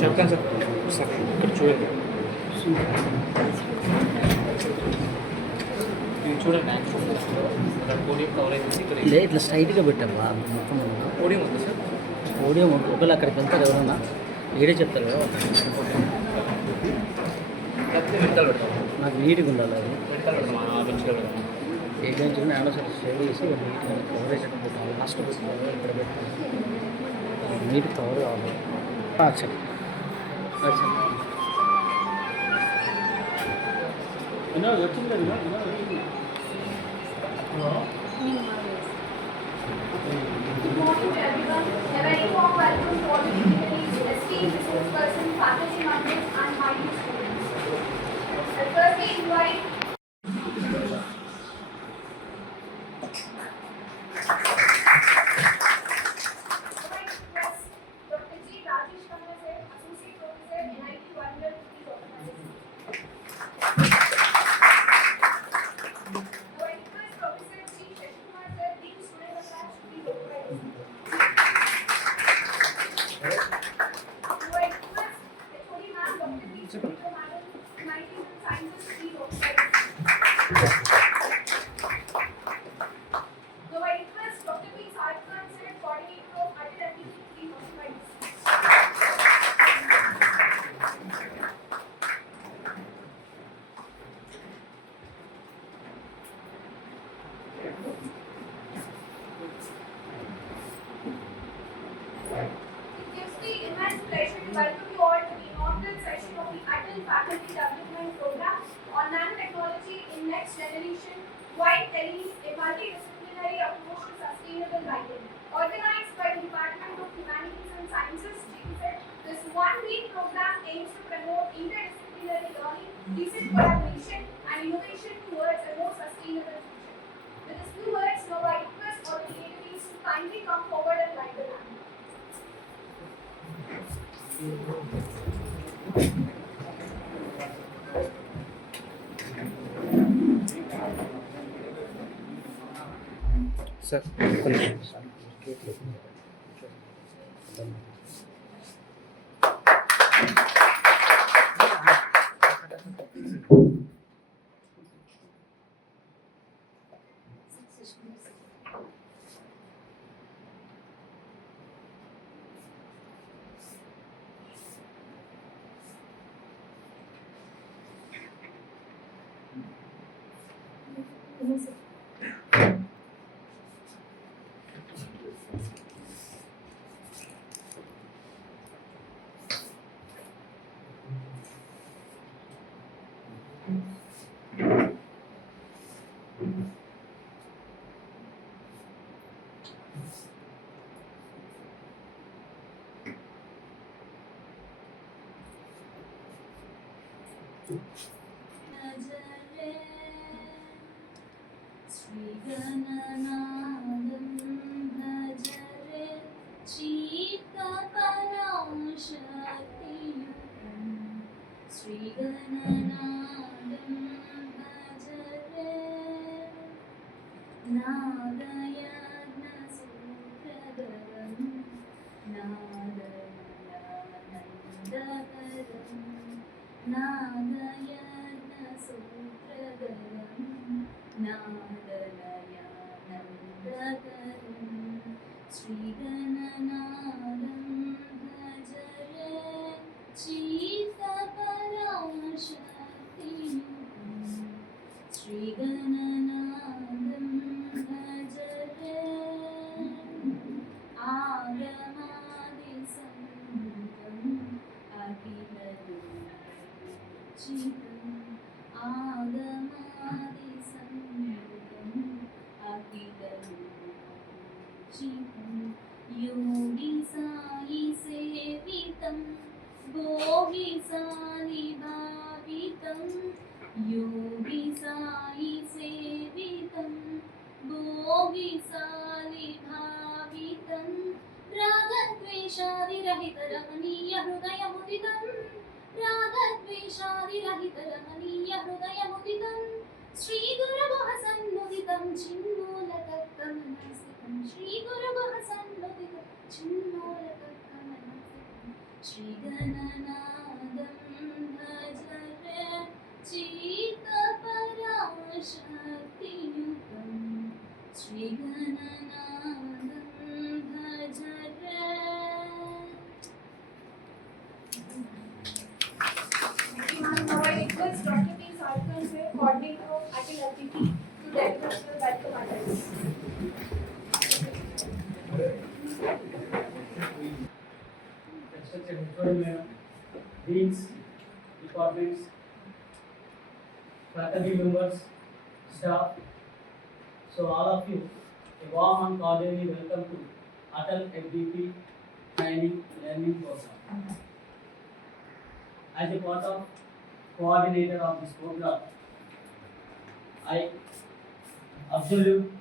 షాప్కాన్ sir sir ఇక్కడ చూడండి చూడండి ఇక్కడ పోడియం కవర్ అయితే ఇక్కడ లే ఇట్లా స్ట్రైట్గా పెట్టావా మొత్తం పోడియం ఉంది సార్ పోడియం ఒకవేళ అక్కడికి వెళ్తారు ఎవరన్నా ఏడే చెప్తారు కదా వెనకాల పెడతాం నాకు నీట్గా ఉండాలి అది వెనకాల పెడతాం బెంచ్లో పెడతాం ఏ బెంచ్ ఆడో సార్ సేవ్ చేసి నీట్గా కవర్ వేసేటప్పుడు పెట్టాలి లాస్ట్ పెట్టుకోవాలి ఇక్కడ పెట్టాలి నీట్ కవర్ కావాలి సరే వచ్చింది Good morning to everyone. A very warm welcome to all the dignitaries, esteemed resource persons, faculty members, and my dear students. I firstly invite Dr. G. Rajesh Khanna sir, Associate Professor, AICTE-ATAL-FDP-GPCET-Kurnool. Professor G. Session-1 sir, Dean Student Affairs, to be recognized. It gives me immense pleasure to welcome you all to the inaugural session of the ATAL Faculty Development Program on Nanotechnology in Next Generation White LEDs, a multidisciplinary approach to sustainable lighting. Organized by the Department of Humanities and Sciences, GPCET, this one-week program aims to promote interdisciplinary learning, decent collaboration, and innovation towards a more sustainable future. With these few words, now I request all the dignitaries to kindly come forward and light the lamp. Sir योगी साई सेवितं भोगी साई भावितं योगी साई सेवितं भोगी साई भावितं रागद्वेषादिरहितरमणीय हृदयमुदितं रागद्वेषादिरहितरमणीय हृदयमुदितं श्रीगुरुः सन्मुदितं चिन्मूलतत्त्वमनस्थितं श्रीगुरुः सन्मुदितं श्रीगणनादं भजरे चित्तपराशक्तियुतं श्रीगणनादं भजरे. Now I request Dr. P. Sarkar, coordinator of AICTE-FDP, to deliver the welcome address. Respected HOD Madam, Deans, Departments, faculty members, staff, so all of you, a warm and cordially welcome to ATAL-FDP Training Learning Program. As a part of coordinator of this program, I absolute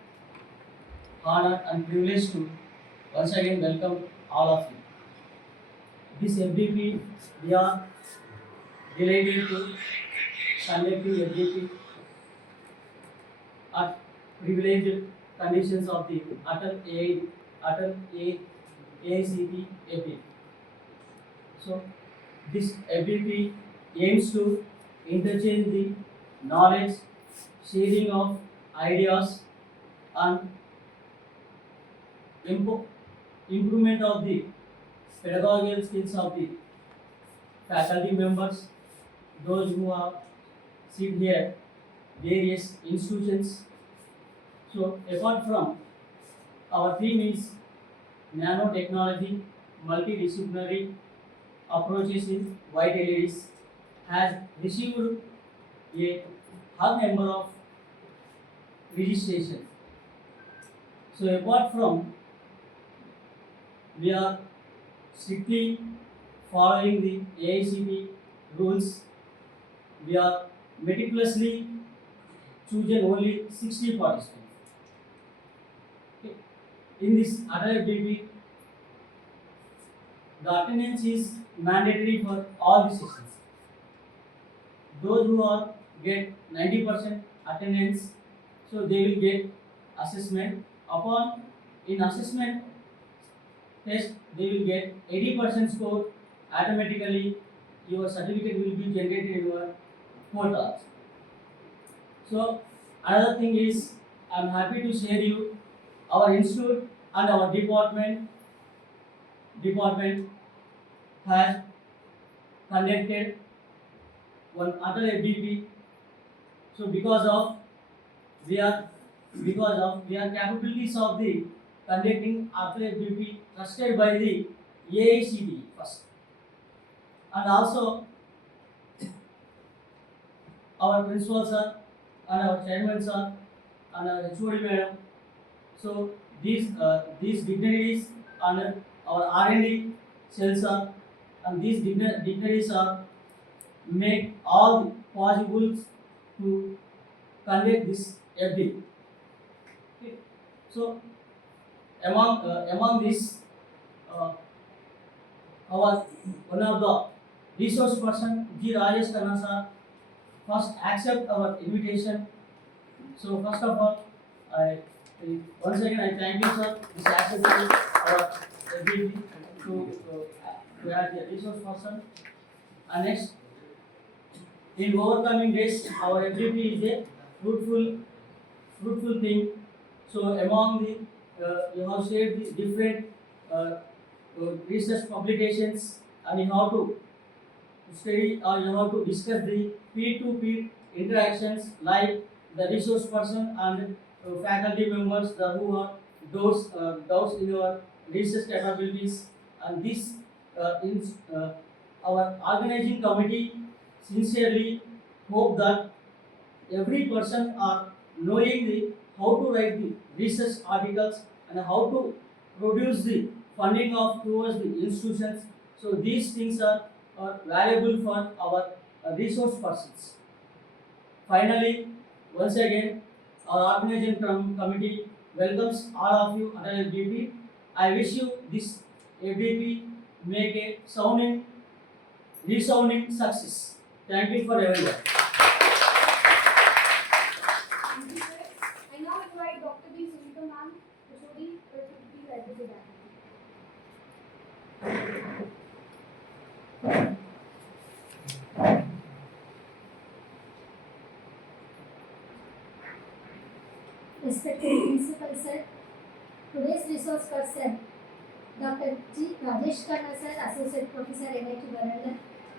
honor and privilege to once again welcome all of you. This FDP, we are delighted to conduct the FDP at privileged conditions of the AICTE-ATAL-FDP. So, this FDP aims to interchange the knowledge, sharing of ideas, and improvement of the pedagogical skills of the faculty members, those who are sit here, various institutions. So apart from, our theme is nanotechnology, multidisciplinary approaches in white LEDs, has received a high number of registration. So apart from, we are strictly following the AICTE rules. We are meticulously choosing only 60 participants. Okay. In this ATAL-FDP, the attendance is mandatory for all the sessions. Those who are get 90% attendance, so they will get assessment. Upon in assessment test, they will get 80% score. Automatically, your certificate will be generated in your portal. So another thing is, I am happy to share you our institute and our department has conducted one ATAL-FDP. So because of capabilities of the conducting ATAL-FDP trusted by the AICTE first, and also our principal sir and our chairman sir and our HOD madam. So these dignitaries and our R&D cells are, and these dignitaries are make all possible to conduct this FDP. Okay. So among this, our one of the resource person, G. Rajesh Khanna sir, first accept our invitation. So first of all, once again I thank you sir, this accepting our FDP to add the resource person. And next, in overcoming this, our FDP is a fruitful thing. So among the you have shared the different research publications, and you have to study or you have to discuss the peer-to-peer interactions, like the resource person and faculty members who have doubts in your research capabilities. And this our organizing committee sincerely hope that every person are knowing the how to write the research articles and how to produce the funding of towards the institutions. So these things are valuable for our resource persons. Finally, once again, our organizing committee welcomes all of you at FDP. I wish you this FDP make a resounding success. Thank you for everyone. Thank you, sir. I now invite Dr. B. Sunita ma'am, HOD, to please address the gathering. today's resource person, Dr. G. Rajesh Khanna sir, Associate Professor MIT Varangal,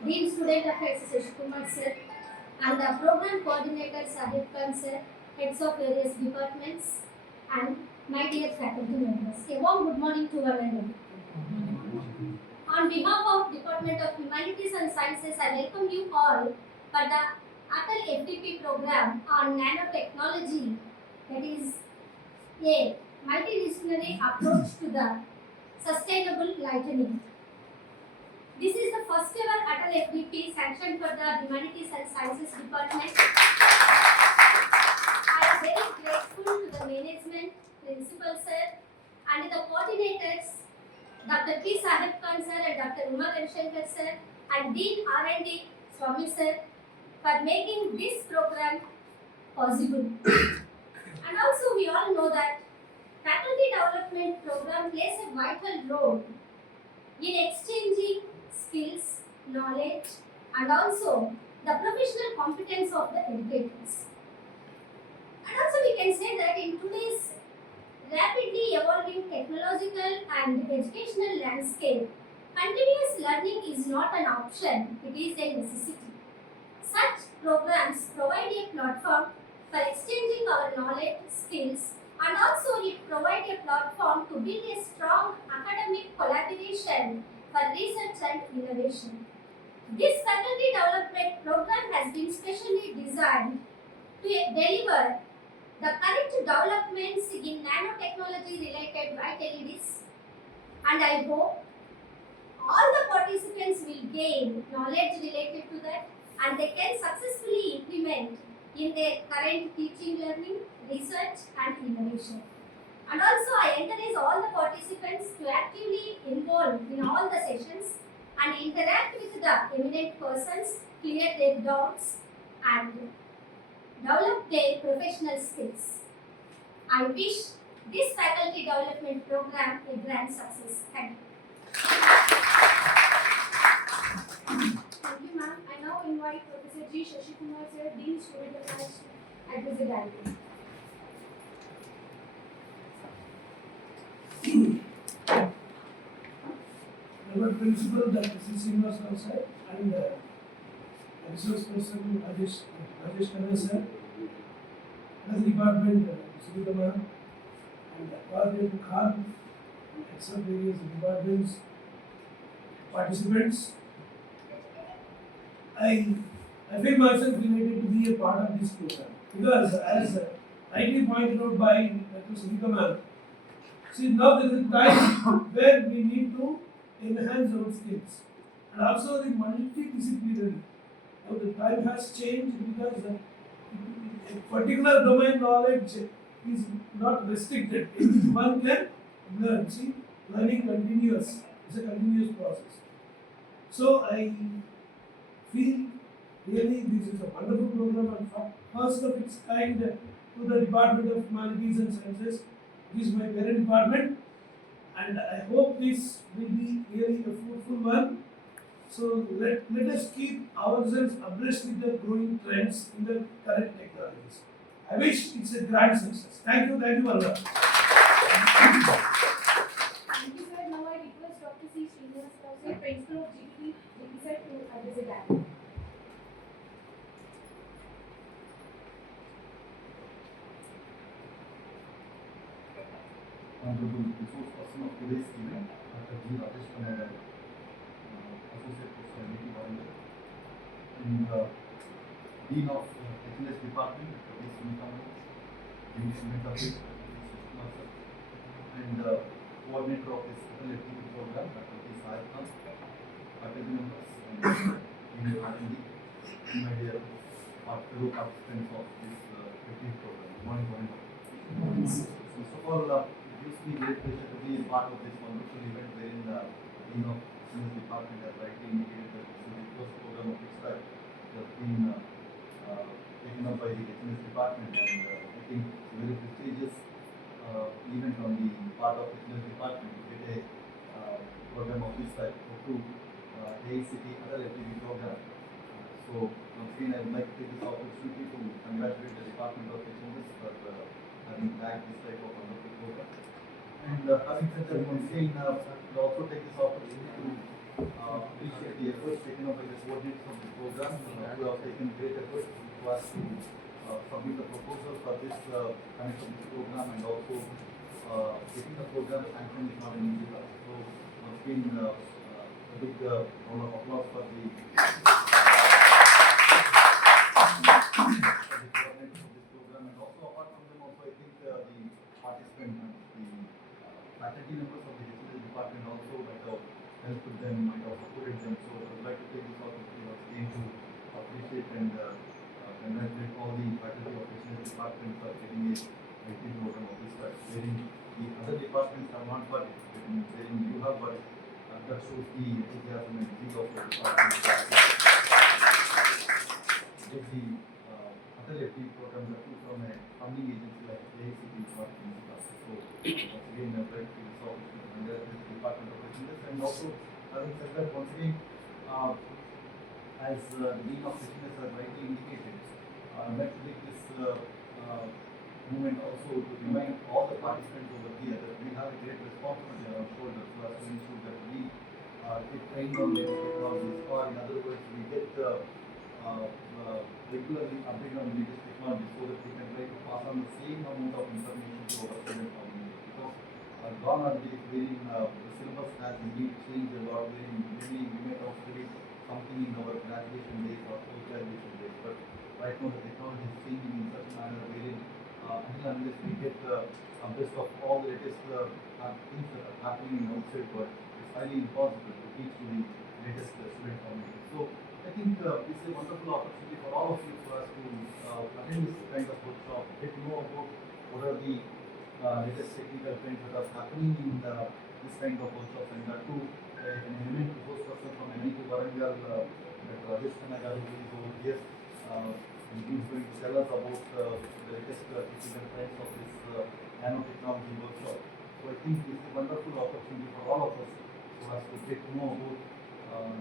Dean Student Affairs Session-1 sir, and the Program Coordinator Sahib Khan sir, heads of various departments, and my dear faculty members. A warm good morning to one and all. On behalf of Department of Humanities and Sciences, I welcome you all for the ATAL-FDP program on nanotechnology, that is a multidisciplinary approach to the sustainable lightning. This is the first ever ATAL-FDP sanctioned for the Humanities and Sciences Department. I am very grateful to the management, principal sir, and the coordinators, Dr. P. Sahib Khan sir and Dr. Uma Shankar sir, and Dean R&D Swami sir, for making this program possible. And also we all know that faculty development program plays a vital role in exchanging skills, knowledge, and also the professional competence of the educators. And also we can say that in today's rapidly evolving technological and educational landscape, continuous learning is not an option, it is a necessity. Such programs provide a platform for exchanging our knowledge, skills, and also it provides a platform to build a strong academic collaboration for research and innovation. This faculty development program has been specially designed to deliver the current developments in nanotechnology related white LEDs, and I hope all the participants will gain knowledge related to that and they can successfully implement in their current teaching, learning, research and innovation. And also I encourage all the participants to actively involve in all the sessions and interact with the eminent persons, clear their doubts and develop their professional skills. I wish this faculty development program a grand success. Thank you. Thank you, ma'am. I now invite Professor G. Shashikumar sir, Dean Student Affairs, to address the dialogue. Our principal, Dr. C. Srinivas sir, and resource person Rajesh Khanna sir, as department Sudhama, and coordinator Khan, and heads of various departments, participants. I feel myself related to be a part of this program because, as rightly pointed out by Dr. Sudhama, see, now there is a time where we need to enhance our skills and also the multidisciplinary. Now the time has changed because a particular domain knowledge is not restricted. One can learn. See, learning continuous. It's a continuous process. So I feel really this is a wonderful program and first of its kind to the Department of Humanities and Sciences. This is my parent department, and I hope this will be really a fruitful one. So let us keep ourselves abreast with the growing trends in the current technologies. I wish it's a grand success. Thank you very much. Thank you, sir. Now I request Dr. C. Srinivas sir, Principal of GPCET, to address the dialogue. Honorable resource person of today's event, Dr. G. Rajesh Khanna, Associate Professor MIT Varangal, and Dean of HLS Department, Dr. V. Sunitama, Dean Student Affairs, and coordinator of this ATAL-FDP program, Dr. P. Sahib Khan, faculty members, and R&D, and my dear fellow participants of this FDP program. Good morning. So, first of all, it gives me great pleasure to be part of this wonderful event wherein the Dean of Business Department has rightly indicated that this is the first program of its type that has been taken up by the Business Department, and I think it's a very prestigious event on the part of the Business Department to get a program of this type through AICTE-ATAL-FDP program. So once again, I would like to take this opportunity to congratulate the Department of Business for having backed this type of wonderful program. And having said that, once again, we also take this opportunity to appreciate the efforts taken up by the coordinators of the program, who have taken great efforts to us to submit the proposal for this kind of this program, and also getting the program sanctioned is not an easy task. So once again, a big round of applause for the coordinators of this program, and also apart from them, also I think the participants, the faculty members of the history department also might have helped them, might have supported them. So I would like to take this opportunity once again to appreciate and congratulate all the faculty of the history department for getting a IT program of this type. Wherein the other departments have not got it, wherein you have got it. That shows the enthusiasm and zeal of the department. Get the ATAL-FDP program that too from a funding agency like AICTE-ATAL-FDP-GPCET-Kurnool. So once again, I would like to take this opportunity to congratulate the Department of Business, and also having said that, once again, as the Dean of Business has rightly indicated, I would like to take this moment also to remind all the participants over here that we have a great responsibility on our shoulders for us to ensure that we get trained on latest technologies, or in other words, we get regularly updated on latest technologies so that we can try to pass on the same amount of information to our student community. Because gone are the days wherein the syllabus has indeed changed a lot, wherein maybe we might have studied something in our graduation days or post-graduation days, but right now the technology is changing in such a manner wherein until unless we get a best of all the latest things that are happening in outside world, it's highly impossible to teach to the latest student community. So I think it's a wonderful opportunity for all of you for us to attend this kind of workshop, get to know about what are the latest technical trends that are happening in this kind of workshops, and that too an eminent resource person from NIT Warangal, Dr. Rajesh Khanna who is over here, and he is going to tell us about the latest technical trends of this nanotechnology workshop. So I think this is a wonderful opportunity for all of us for us to get to know about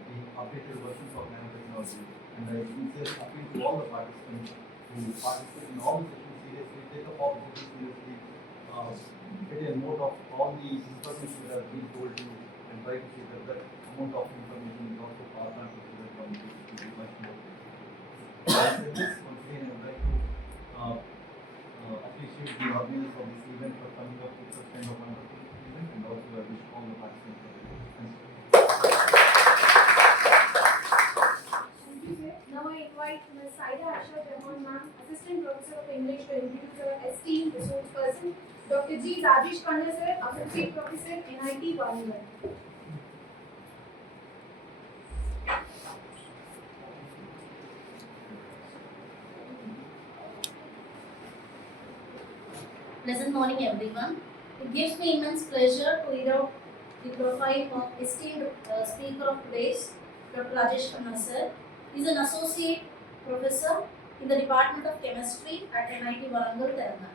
the updated versions of nanotechnology, and I sincerely appeal to all the participants who participate in all the sessions seriously, take up all the sessions seriously, get a note of all the information that has been told to you, and try to see that that amount of information is also passed on to the community to be much more. With this, once again, I would like to appreciate the organizers of this event for coming up with such kind of wonderful event, and also I wish all the participants for the thank you. Now I invite Ms. Saida Asha Jahan ma'am, Assistant Professor of English, to introduce our esteemed resource person, Dr. G. Rajesh Khanna sir, Associate Professor, NIT Warangal. Pleasant morning, everyone. It gives me immense pleasure to read out the profile of esteemed speaker of today's, Dr. Rajesh Khanna sir. He is an associate professor in the Department of Chemistry at NIT Warangal, Telangana.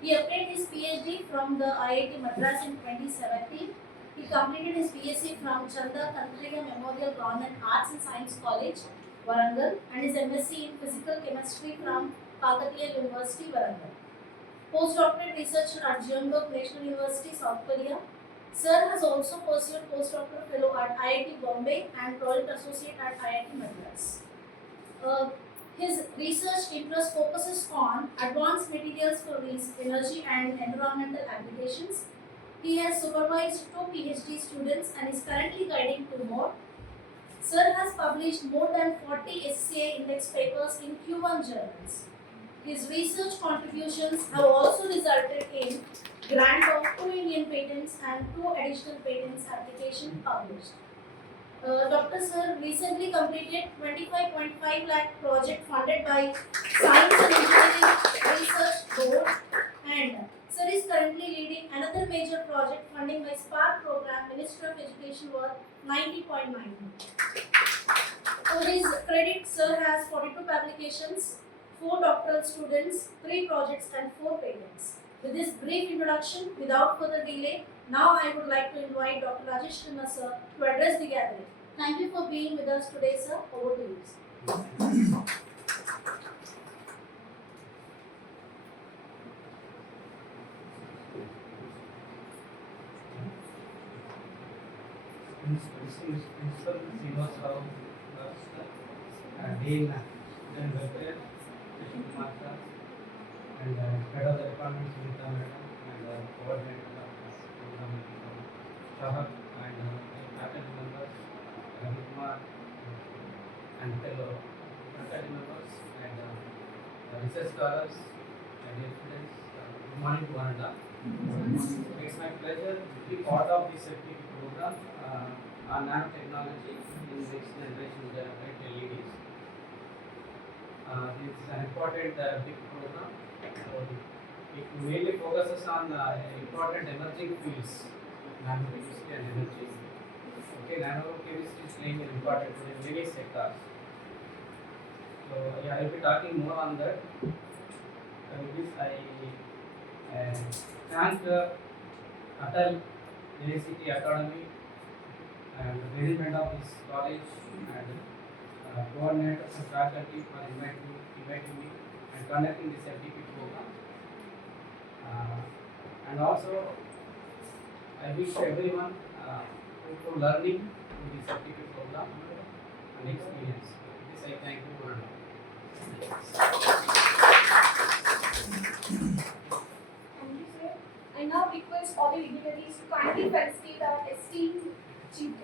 He obtained his PhD from the IIT Madras in 2017. He completed his BSc from Chanda Kantriya Memorial Government Arts and Science College, Warangal, and his MSc in Physical Chemistry from Kakatiya University, Warangal. Postdoctorate researcher at Jeonbuk National University, South Korea. Sir has also pursued postdoctoral fellow at IIT Bombay and project associate at IIT Madras. His research interest focuses on advanced materials for energy and environmental applications. He has supervised 2 PhD students and is currently guiding 2 more. Sir has published more than 40 SCI index papers in Q1 journals. His research contributions have also resulted in grant of 2 Indian patents and 2 additional patents application published. Dr. Sir recently completed 25.5 lakh project funded by Science and Engineering Research Board, and Sir is currently leading another major project funding by SPARK program, Ministry of Education, worth 90.9. For his credit, Sir has 42 publications, 4 doctoral students, 3 projects and 4 patents. With this brief introduction, without further delay, now I would like to invite Dr. Rajesh Khanna sir to address the gathering. Thank you for being with us today, sir. Over to you, sir. Principal Srinivasrao, Dean Welfare, Session-1, and Head of the Department, Sunita Madam, and Coordinator of this program, Shahab, and faculty members, Kumar, and fellow faculty members, and research scholars, and dear students, good morning to one and all. It's my pleasure to be part of this certificate program on nanotechnology in next generation LEDs. This is an important big program. It mainly focuses on important emerging fields, nanochemistry and energy. Okay, nanochemistry is playing an important role in many sectors. So yeah, I will be talking more on that. With this, I thank ATAL University Academy and the management of this college and coordinators and faculty for inviting me and conducting this FDP program. And also, I wish everyone fruitful learning in this FDP program and experience. With this, I thank you for Thank you, sir. I now request all the dignitaries to kindly felicitate our esteemed chief guest.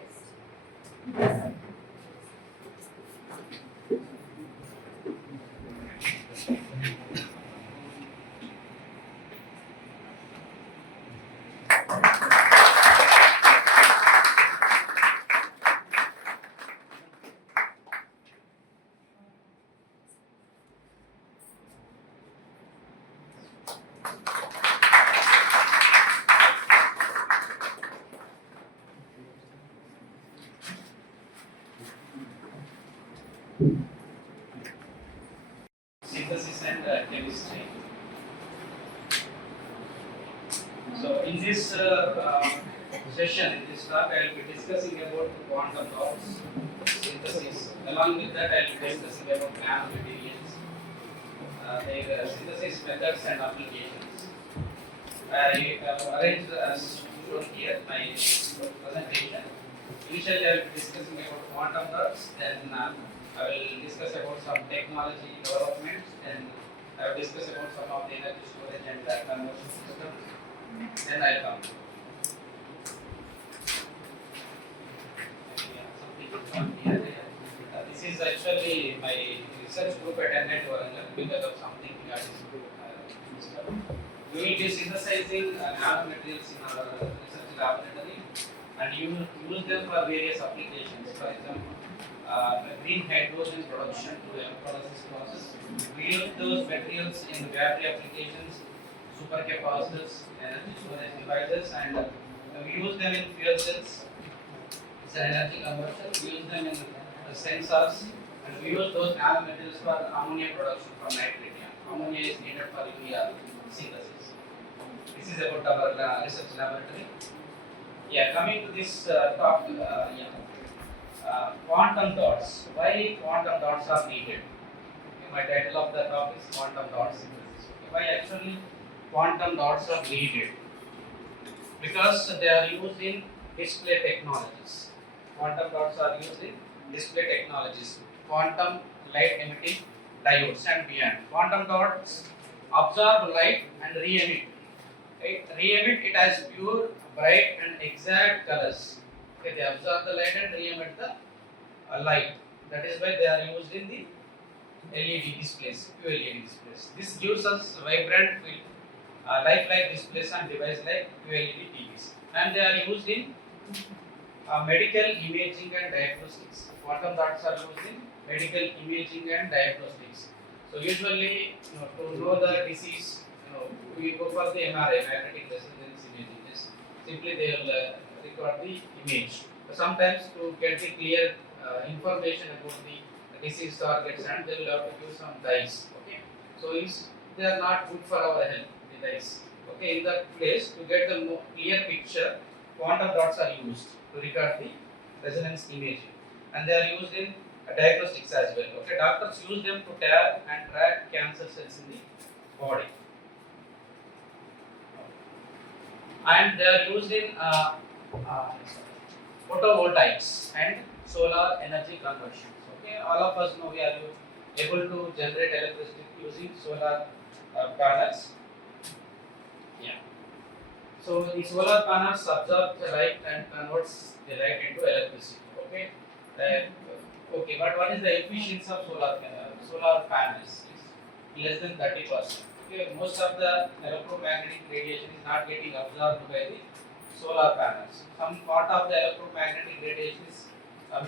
Synthesis and chemistry. So in this session, in this talk, I will be discussing about quantum dots, synthesis. Along with that, I will be discussing about nanomaterials, their synthesis methods and applications. I have arranged as shown here my presentation. Initially, I will be discussing about quantum dots, then I will discuss about some technology developments, and I will discuss about some of the energy storage and conversion systems. Then I will come. This is actually my research group attended to Warangal because of something regarding this. We will be synthesizing nanomaterials in our research laboratory and use them for various applications. For example, green hydrogen production through electrolysis process. We use those materials in battery applications, supercapacitors, energy storage devices, and we use them in fuel cells. It's an energy conversion. We use them in sensors, and we use those nanomaterials for ammonia production from nitrate. Ammonia is needed for urea synthesis. This is about our research laboratory. Yeah, coming to this topic, quantum dots. Why quantum dots are needed? Okay, my title of the talk is quantum dots synthesis. Okay, why actually quantum dots are needed? Because they are used in display technologies. Quantum dots are used in display technologies, quantum light emitting diodes and beyond. Quantum dots absorb light and re-emit. Right? Re-emit it as pure, bright and exact colors. Okay, they absorb the light and re-emit the light. That is why they are used in the LED displays, QLED displays. This gives us vibrant field, lifelike displays on device like QLED TVs. And they are used in medical imaging and diagnostics. Quantum dots are used in medical imaging and diagnostics. So usually, to know the disease, we go for the MRI, magnetic resonance imaging. Just simply they will record the image. So sometimes to get the clear information about the disease targets, and they will have to give some dyes. Okay, so they are not good for our health. The dyes. Okay, in that place to get the more clear picture, quantum dots are used to record the resonance imaging, and they are used in diagnostics as well. Okay, doctors use them to tag and track cancer cells in the body, and they are used in photovoltaics and solar energy conversions. Okay, all of us know we are able to generate electricity using solar panels. Yeah. So the solar panels absorb the light and converts the light into electricity. Okay. Okay, but what is the efficiency of solar panels? It's less than 30%. Okay, most of the electromagnetic radiation is not getting absorbed by the solar panels. Some part of the electromagnetic radiation is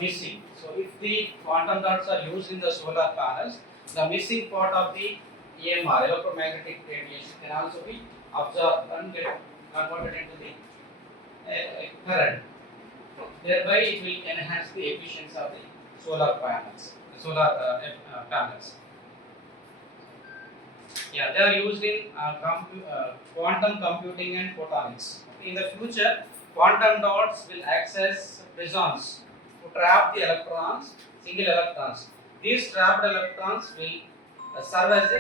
missing. So if the quantum dots are used in the solar panels, the missing part of the EMR, electromagnetic radiation, can also be absorbed and get converted into the current. Thereby, it will enhance the efficiency of the solar panels. Panels. Yeah, they are used in quantum computing and photonics. Okay, in the future, quantum dots will access prisons to trap the electrons, single electrons. These trapped electrons will serve as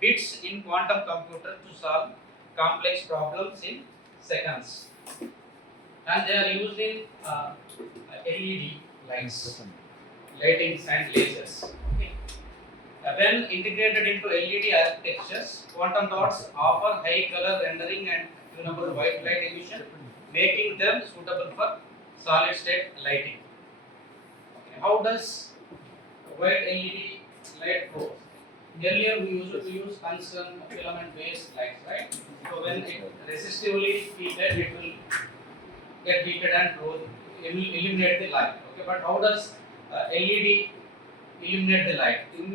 bits in quantum computer to solve complex problems in seconds. And they are used in LED lights, lightings and lasers. Okay. When integrated into LED architectures, quantum dots offer high color rendering and tunable white light emission, making them suitable for solid state lighting. Okay. How does white LED light grow? Earlier we used to use tungsten filament based lights, right? So when it resistively heated, it will get heated and illuminate the light. Okay, but how does LED illuminate the light? In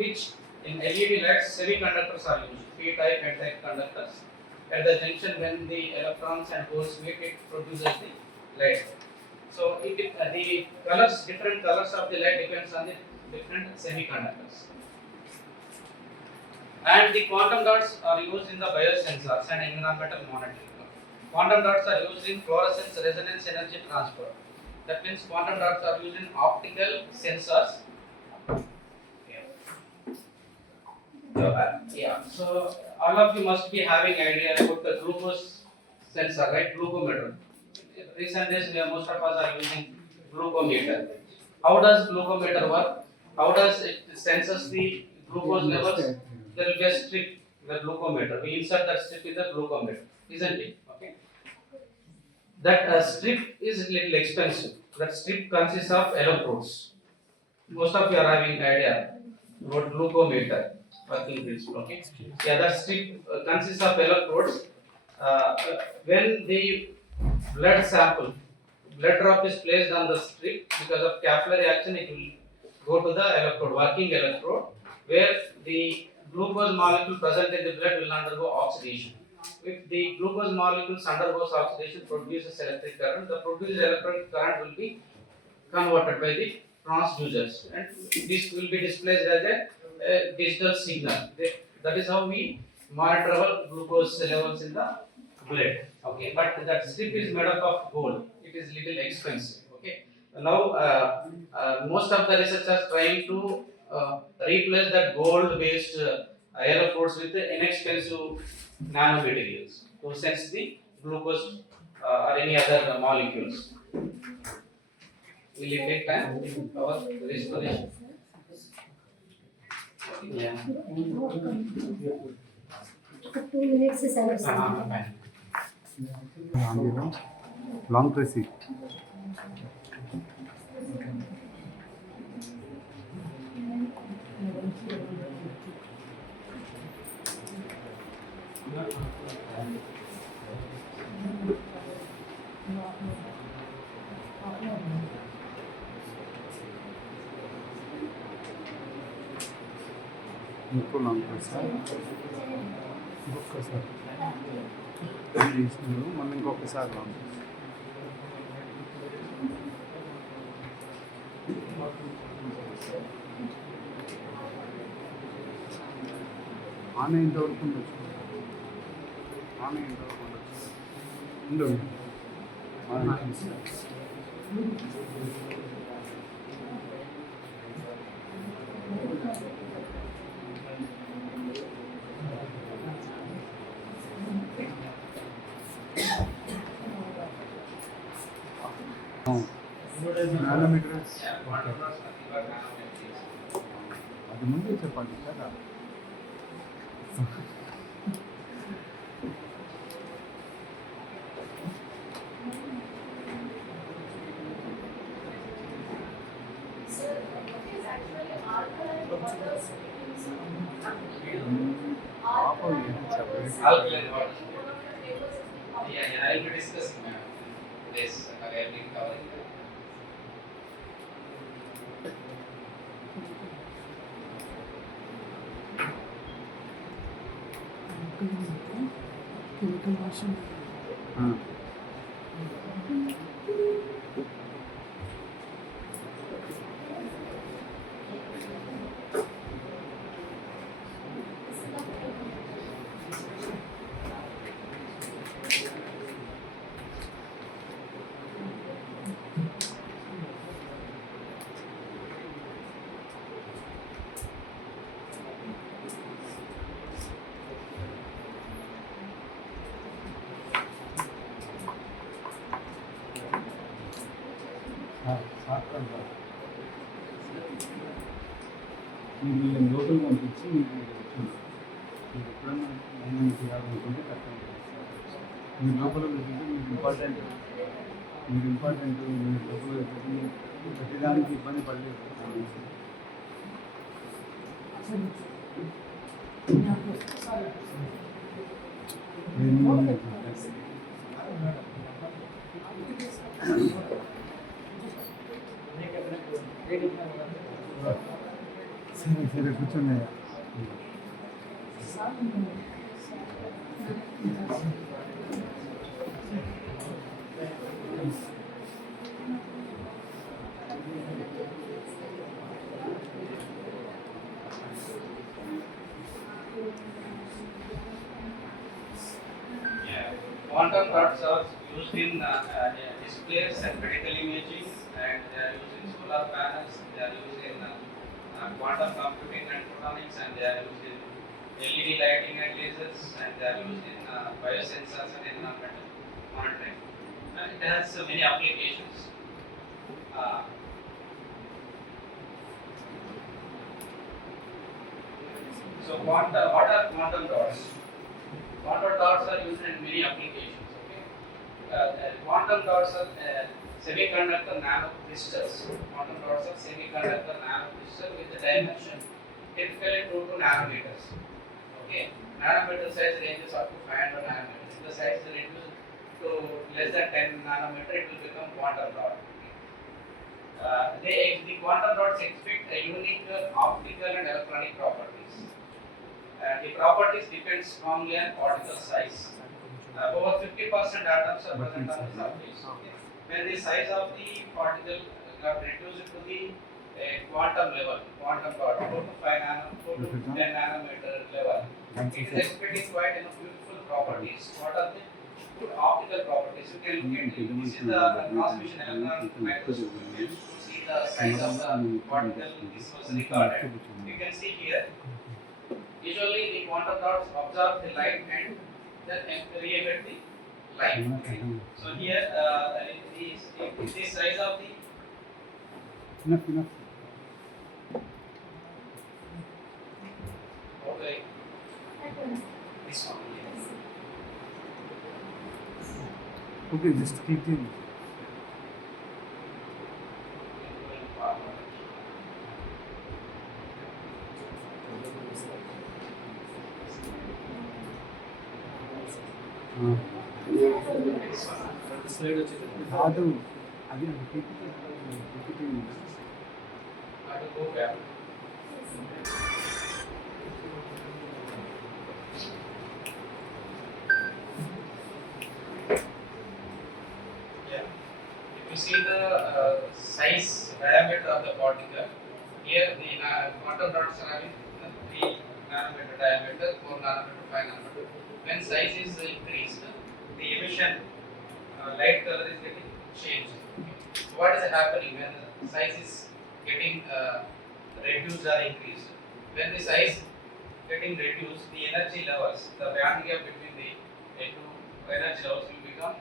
LED lights, semiconductors are used, p-type and type conductors. At the junction, when the electrons and holes meet, it produces the light. So the colors, different colors of the light depends on the different semiconductors. And the quantum dots are used in the biosensors and environmental monitoring. Quantum dots are used in fluorescence resonance energy transfer. That means quantum dots are used in optical sensors. So all of you must be having idea about the glucose sensor, right? Glucometer. Recent days, most of us are using glucometer. How does glucometer work? How does it senses the glucose levels? There will be a strip, the glucometer. We insert that strip in the glucometer, isn't it? Okay. That strip is little expensive. That strip consists of electrodes. Most of you are having idea about glucometer working principle. Okay. Yeah, that strip consists of electrodes. When the blood drop is placed on the strip, because of capillary action, it will go to the electrode, working electrode, where the glucose molecule present in the blood will undergo oxidation. If the glucose molecules undergoes oxidation, produces electric current. The produced electric current will be converted by the transducers, and this will be displayed as a digital signal. That is how we monitor our glucose levels in the blood. Okay, but that strip is made up of gold. It is little expensive. Okay, now most of the researchers trying to replace that gold-based electrodes with inexpensive nanomaterials to sense the glucose or any other molecules. Will it take time for restoration? Yeah. 2 minutes is Fine. Long pressing. ఇంకో long press ఇంకొకసారి మళ్ళీ ఇంకొకసారి long on అయ్యేంత వరకు ఉండొచ్చు on అయ్యేంత వరకు ఉండొచ్చు ఉండదు nanometres Yeah, quantum dots nothing but nanometers. అది ముందే చెప్పండి కదా. So, what is actually alkaline water species? పాపం ఏం చెప్పలేదు. Alkaline water. One of the papers is the alkaline. Yeah, I will be discussing this. I will be covering that. మీరు లోపల పంపించి మీకు వచ్చింది. మీరు ఎప్పుడన్నా ఏమైనా చేయాలనుకుంటే కష్టం. మీరు లోపల పెట్టుకుంటే మీకు ఇంపార్టెంట్ మీరు లోపల పెట్టుకుని ప్రతిదానికి ఇబ్బంది పడలేదు. సరే కూర్చోండి. Quantum dots are used in displays and medical imaging, and they are used in solar panels. They are used in quantum computing and photonics, and they are used in LED lighting and lasers, and they are used in biosensors and environmental monitoring. And it has many applications. So what are quantum dots? Quantum dots are used in many applications. Okay? Quantum dots are semiconductor nanocrystals. Quantum dots are semiconductor nanocrystal with the dimension typically 2 to nanometers. Okay, nanometer size ranges up to 500 nanometers. If the size is reduced to less than 10 nanometer, it will become quantum dot. The quantum dots exhibit a unique optical and electronic properties. The properties depend strongly on particle size. Over 50% atoms are present on the surface. When the size of the particle got reduced to the quantum level, quantum dot, 4 to 10 nanometer level, it is exhibiting quite beautiful properties. What are the good optical properties? You can look at this is the transmission electron microscope image to see the size of the particle. This was recorded. You can see here. Usually the quantum dots absorb the light and then re-emit the light. Okay. So here the size of the Enough. okay, this one here. Okay, just keep it. కాదు అది Go back. Yeah. If you see the size diameter of the particle, here the quantum dots are having 3 nanometer diameter, 4 nanometer, 5 nanometer. When size is increased, the emission light color is getting changed. So what is happening when the size is getting reduced or increased? When the size getting reduced, the energy levels, the band gap between the two energy levels will become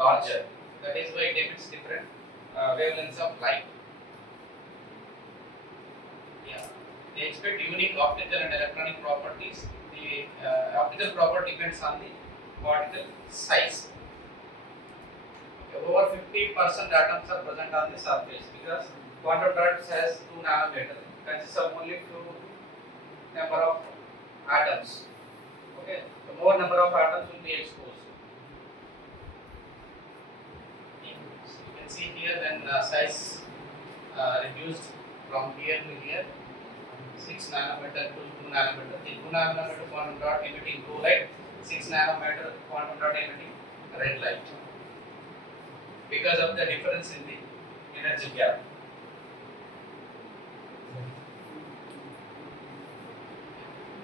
larger. That is why it emits different wavelengths of light. Yeah, they expect unique optical and electronic properties. The optical property depends on the particle size. Over 50% atoms are present on the surface because quantum dots has 2 nanometer. Consists of only few number of atoms. Okay, the more number of atoms will be exposed. You can see here when size reduced from here to here, 6 nanometer to 2 nanometer. The 2 nanometer quantum dot emitting blue light, 6 nanometer quantum dot emitting red light. Because of the difference in the energy gap.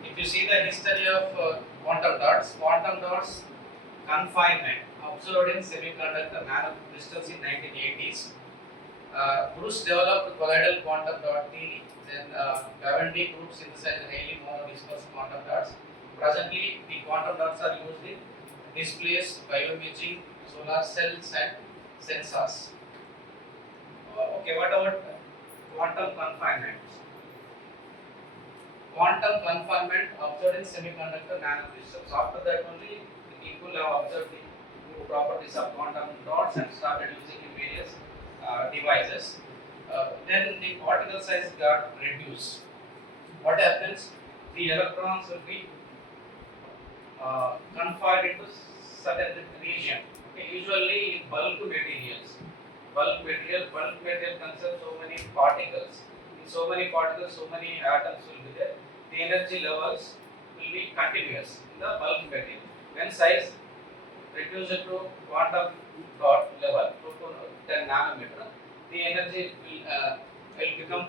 If you see the history of quantum dots confinement observed in semiconductor nanocrystals in 1980s. Bruce developed colloidal quantum dot theory. Then Cavendish group synthesized highly monodisperse quantum dots. Presently, the quantum dots are used in displays, bioimaging, solar cells, and sensors. Okay, what about quantum confinement? Quantum confinement observed in semiconductor nanocrystals. After that only the people have observed the properties of quantum dots and started using in various devices. Then the particle size got reduced. What happens? The electrons will be confined into certain region. Okay, usually in bulk material consists so many particles. In so many particles, so many atoms will be there. The energy levels will be continuous in the bulk material. When size reduces to quantum dot level, to 10 nanometer, the energy will become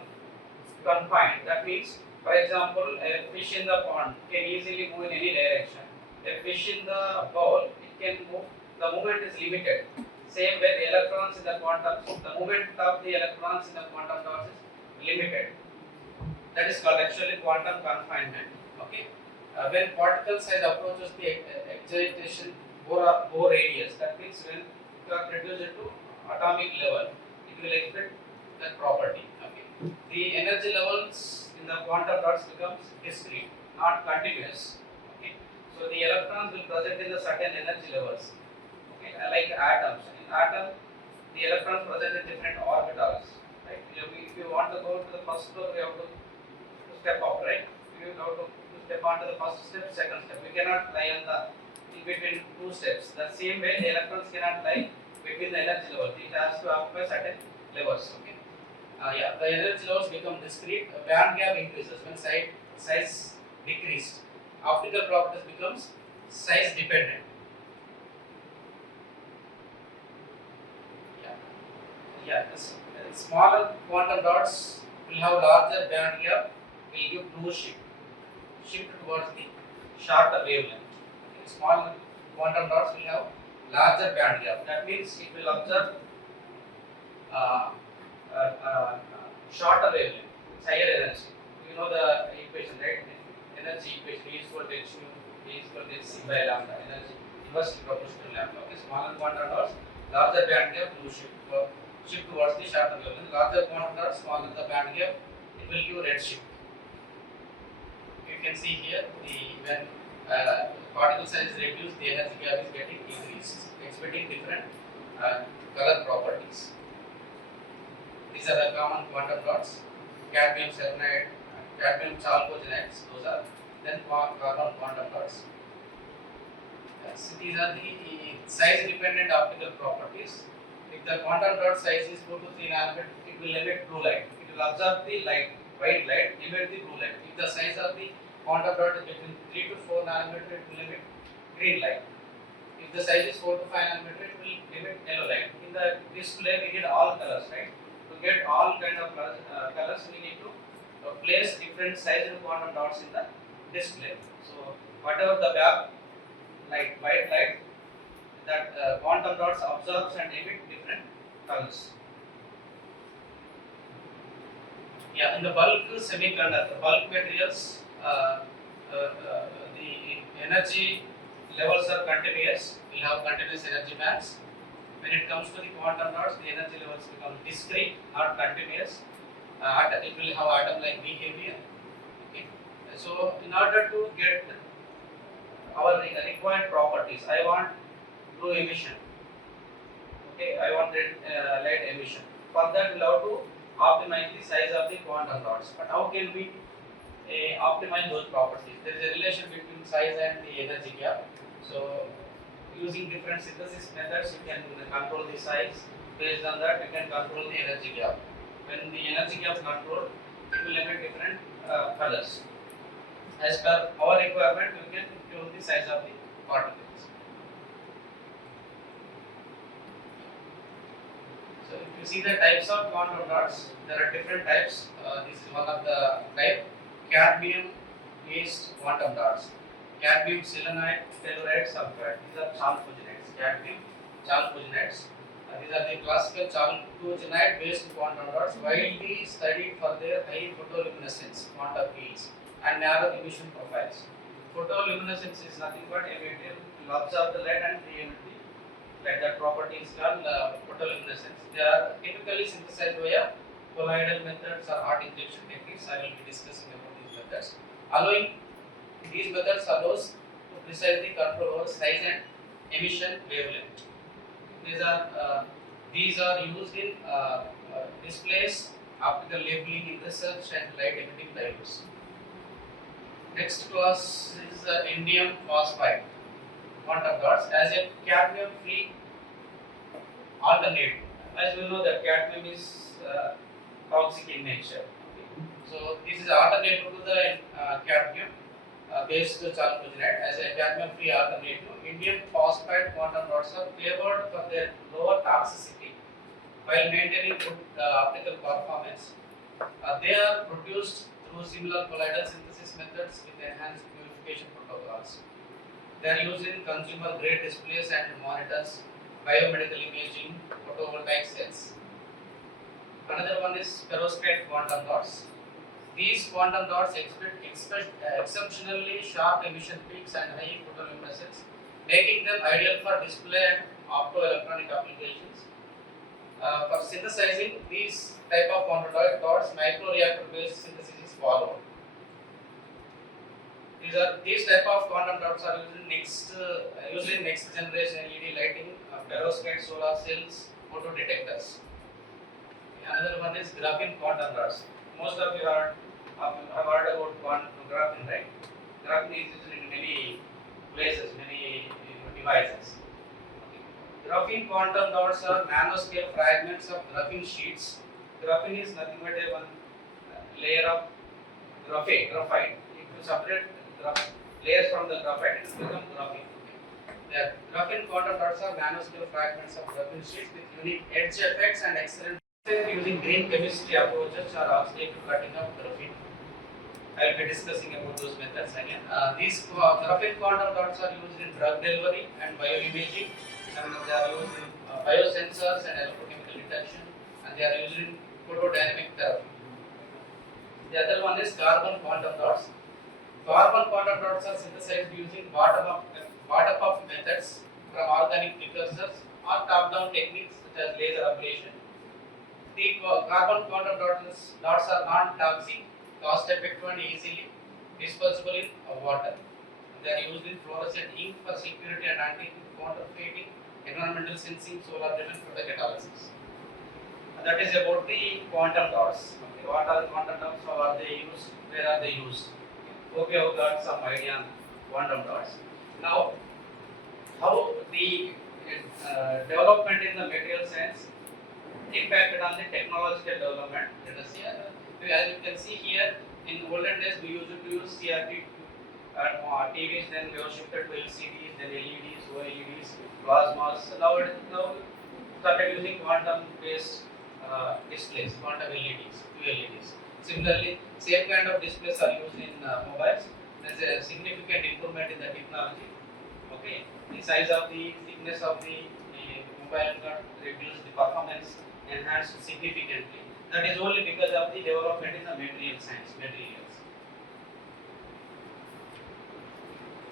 confined. That means, for example, a fish in the pond can easily move in any direction. A fish in the bowl, it can move. The movement is limited. Same way, the electrons in the quantum, the movement of the electrons in the quantum dots is limited. That is called actually quantum confinement. Okay. When particle size approaches the excitation Bohr radius, that means when you are reduced it to atomic level, it will exhibit that property. Okay. The energy levels in the quantum dots becomes discrete, not continuous. Okay. So the electrons will present in the certain energy levels. Okay. Like atoms. In atom, the electrons present in different orbitals. Right. If you want to go to the first floor, we have to step up. Right. You have to step onto the first step, second step. We cannot lie on the in between two steps. The same way, the electrons cannot lie between the energy levels. It has to occupy certain levels. Okay. Yeah, the energy levels become discrete. Band gap increases when size decreased. Optical properties becomes size dependent. Yeah, smaller quantum dots will have larger band gap, will give blue shift towards the shorter wavelength. Small quantum dots will have larger band gap. That means it will observe shorter wavelength, it's higher energy. You know the equation, right? Energy equation E is equal to h nu, E is equal to c by lambda. Energy inversely proportional to lambda. Okay, smaller quantum dots, larger band gap, blue shift towards the shorter wavelength. Larger quantum dots, smaller the band gap, it will give red shift. You can see here when particle size is reduced, the energy gap is getting increased, exhibiting different color properties. These are the common quantum dots: cadmium selenide, cadmium chalcogenides. Those are then carbon quantum dots. Yes, these are the size-dependent optical properties. If the quantum dot size is 2 to 3 nanometer, it will emit blue light. It will absorb the light, white light, emit the blue light. If the size of the quantum dot is between 3 to 4 nanometer, it will emit green light. If the size is 4 to 5 nanometer, it will emit yellow light. In the display, we get all colors, right? To get all kind of colors, we need to place different size of quantum dots in the display. So whatever the light, white light, that quantum dots absorbs and emit different colors. Yeah, in the bulk semiconductor, bulk materials, the energy levels are continuous. We have continuous energy bands. When it comes to the quantum dots, the energy levels become discrete, not continuous. It will have atom-like behavior. Okay. So in order to get our required properties, I want blue emission. Okay, I want red light emission. For that, we'll have to optimize the size of the quantum dots. But how can we optimize those properties? There is a relation between size and the energy gap. So using different synthesis methods, you can control the size. Based on that, you can control the energy gap. When the energy gap is controlled, it will emit different colors. As per our requirement, we can tune the size of the particles. So if you see the types of quantum dots, there are different types. This is one of the type, cadmium-based quantum dots. Cadmium selenide, telluride, sulfide. These are chalcogenides. Cadmium chalcogenides. These are the classical chalcogenide-based quantum dots, widely studied for their high photoluminescence, quantum fields, and narrow emission profiles. Photoluminescence is nothing but a material will absorb the light and re-emit the light. That property is called photoluminescence. They are typically synthesized via colloidal methods or hot injection techniques. I will be discussing about these methods. These methods allows to precisely control over size and emission wavelength. These are used in displays, optical labeling in research, and light emitting diodes. Next class is indium phosphide quantum dots as a cadmium free alternative. As we know that cadmium is toxic in nature. So this is alternative to the cadmium based chalcogenide. As a cadmium free alternative, indium phosphide quantum dots are favored for their lower toxicity while maintaining good optical performance. They are produced through similar colloidal synthesis methods with enhanced purification protocols. They are used in consumer grade displays and monitors, biomedical imaging, photovoltaic cells. Another one is perovskite quantum dots. These quantum dots exhibit exceptionally sharp emission peaks and high photoluminescence, making them ideal for display and optoelectronic applications. For synthesizing these type of quantum dots, microreactor-based synthesis is followed. These type of quantum dots are used in next generation LED lighting, perovskite solar cells, photodetectors. Another one is graphene quantum dots. Most of you have heard about graphene, right? Graphene is used in many places, many devices. Graphene quantum dots are nanoscale fragments of graphene sheets. Graphene is nothing but a one layer of graphite. If you separate layers from the graphite, it will become graphene. The graphene quantum dots are nanoscale fragments of graphene sheets with unique edge effects and excellent using green chemistry approaches or oxidative cutting of graphene. I will be discussing about those methods again. These graphene quantum dots are used in drug delivery and bioimaging, and they are used in biosensors and electrochemical detection, and they are used in photodynamic therapy. The other one is carbon quantum dots. Carbon quantum dots are synthesized using bottom-up methods from organic precursors or top-down techniques such as laser ablation. The carbon quantum dots are non-toxic, cost-effective, and easily dispersible in water. They are used in fluorescent ink for security and anti-counterfeiting, environmental sensing, solar-driven photocatalysis. That is about the quantum dots. Okay, what are the quantum dots? How are they used? Where are they used? Okay, we have got some idea on quantum dots. Now, how the development in the material science impacted on the technological development. Let us see. As you can see here, in olden days we used to use CRT TVs, then we have shifted to LCDs, then LEDs, OLEDs, plasmas. Now started using quantum-based displays, quantum LEDs, QLEDs. Similarly, same kind of displays are used in mobiles. There is a significant improvement in the technology. Okay, the size of the thickness of the mobile got reduced, the performance enhanced significantly. That is only because of the development in the material science, materials.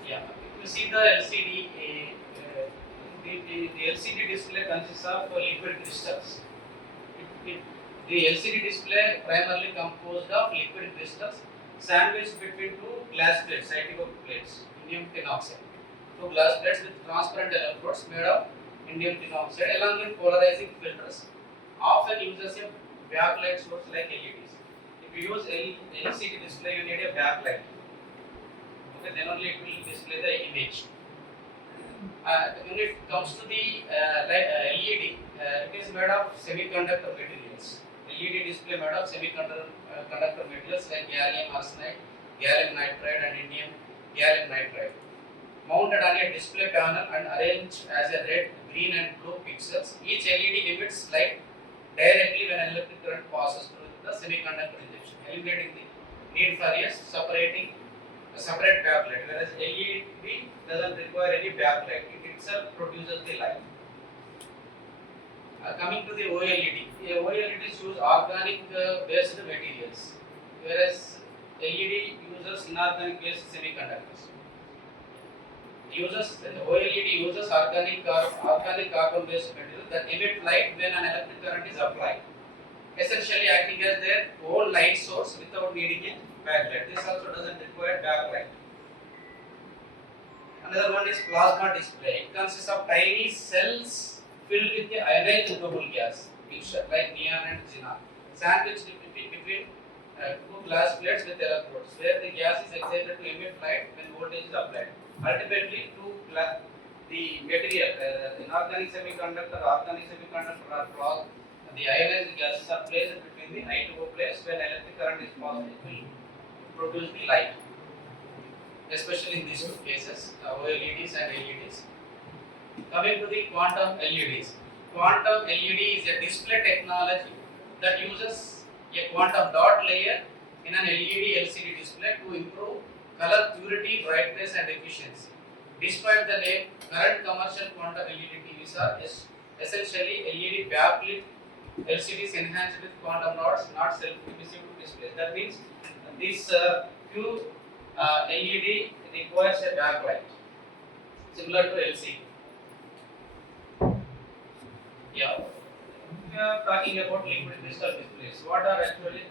Yeah, if you see the LCD, the the LCD display consists of liquid crystals. The LCD display primarily composed of liquid crystals sandwiched between two glass plates, ITO plates, indium tin oxide. Two glass plates with transparent electrodes made of indium tin oxide along with polarizing filters. Often uses a backlight source like LEDs. If you use LCD display, you need a backlight. Okay, then only it will display the image. When it comes to the LED, it is made of semiconductor materials. LED display made of semiconductor conductor materials like gallium arsenide, gallium nitride, and indium gallium nitride. Mounted on a display panel and arranged as a red, green, and blue pixels, each LED emits light directly when an electric current passes through the semiconductor injection, eliminating the need for a separate backlight, whereas LED doesn't require any backlight. It itself produces the light. Coming to the OLED, OLEDs use organic based materials, whereas LED uses inorganic based semiconductors. OLED uses organic carbon based materials that emit light when an electric current is applied, essentially acting as their own light source without needing a backlight. This also doesn't require backlight. Another one is plasma display. It consists of tiny cells filled with the ionized noble gas, mixture like neon and xenon, sandwiched between two glass plates with electrodes, where the gas is excited to emit light when voltage is applied. Ultimately, the material, inorganic semiconductor, organic semiconductor, or the ionized gases are placed between the I2O plates. When electric current is passed, it will produce the light. Especially in these two cases, OLEDs and LEDs. Coming to the quantum LEDs. Quantum LED is a display technology that uses a quantum dot layer in an LED LCD display to improve color purity, brightness, and efficiency. Despite the name, current commercial quantum LED TVs are essentially LED backlit LCDs enhanced with quantum dots, not self-emissive displays. That means this LED requires a backlight, similar to LCD. Yeah, we are talking about liquid crystal displays. What are actually,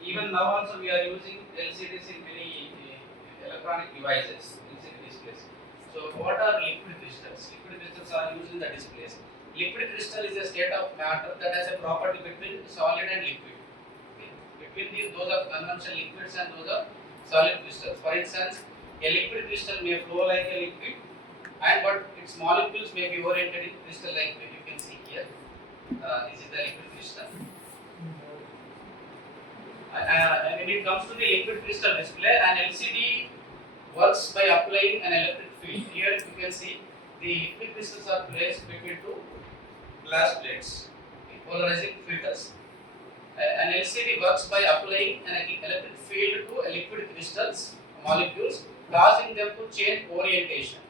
even now also we are using LCDs in many electronic devices, LCD displays. So what are liquid crystals? Liquid crystals are used in the displays. Liquid crystal is a state of matter that has a property between solid and liquid. Between those of conventional liquids and those of solid crystals. For instance, a liquid crystal may flow like a liquid, but its molecules may be oriented in crystal-like way. You can see here. This is the liquid crystal. And when it comes to the liquid crystal display, an LCD works by applying an electric field. Here you can see the liquid crystals are placed between two glass plates, polarizing filters. An LCD works by applying an electric field to liquid crystals molecules, causing them to change orientation.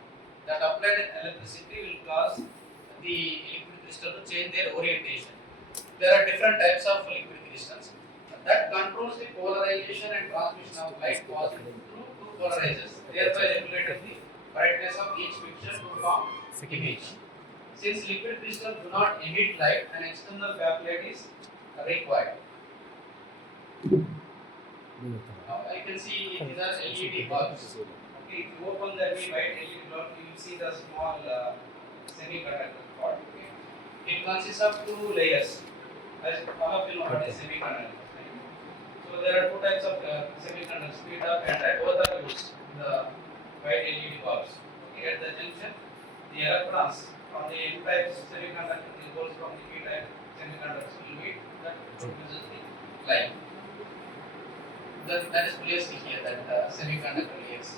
That applied electricity will cause the liquid crystal to change their orientation. There are different types of liquid crystals that controls the polarization and transmission of light passing through two polarizers, thereby regulating the brightness of each picture to form image. Since liquid crystals do not emit light, an external backlight is required. Now you can see these are LED bulbs. Okay, if you open the white LED bulb, you will see the small semiconductor part. Okay. It consists of two layers. As all of you know what is semiconductor. So there are two types of semiconductors, P-type and N-type. Both are used in the white LED bulbs. Okay, at the junction, the electrons from the N-type semiconductor will go from the P-type semiconductors will meet that produces the light. That is placed here, that semiconductor layers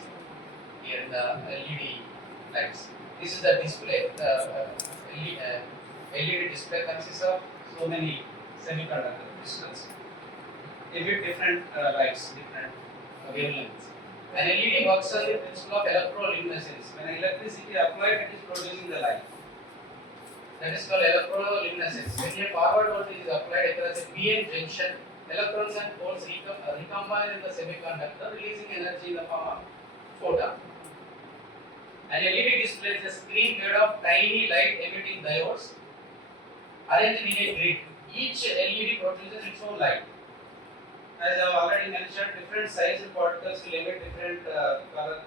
here in the LED lights. This is the display. The LED display consists of so many semiconductor crystals. They emit different lights, different wavelengths. An LED works on the principle of electroluminescence. When electricity applied, it is producing the light. That is called electroluminescence. When a forward voltage is applied across a PN junction, electrons and holes recombine in the semiconductor, releasing energy in the form of photon. An LED display is a screen made of tiny light emitting diodes arranged in a grid. Each LED produces its own light. As I have already mentioned, different sized particles will emit different color.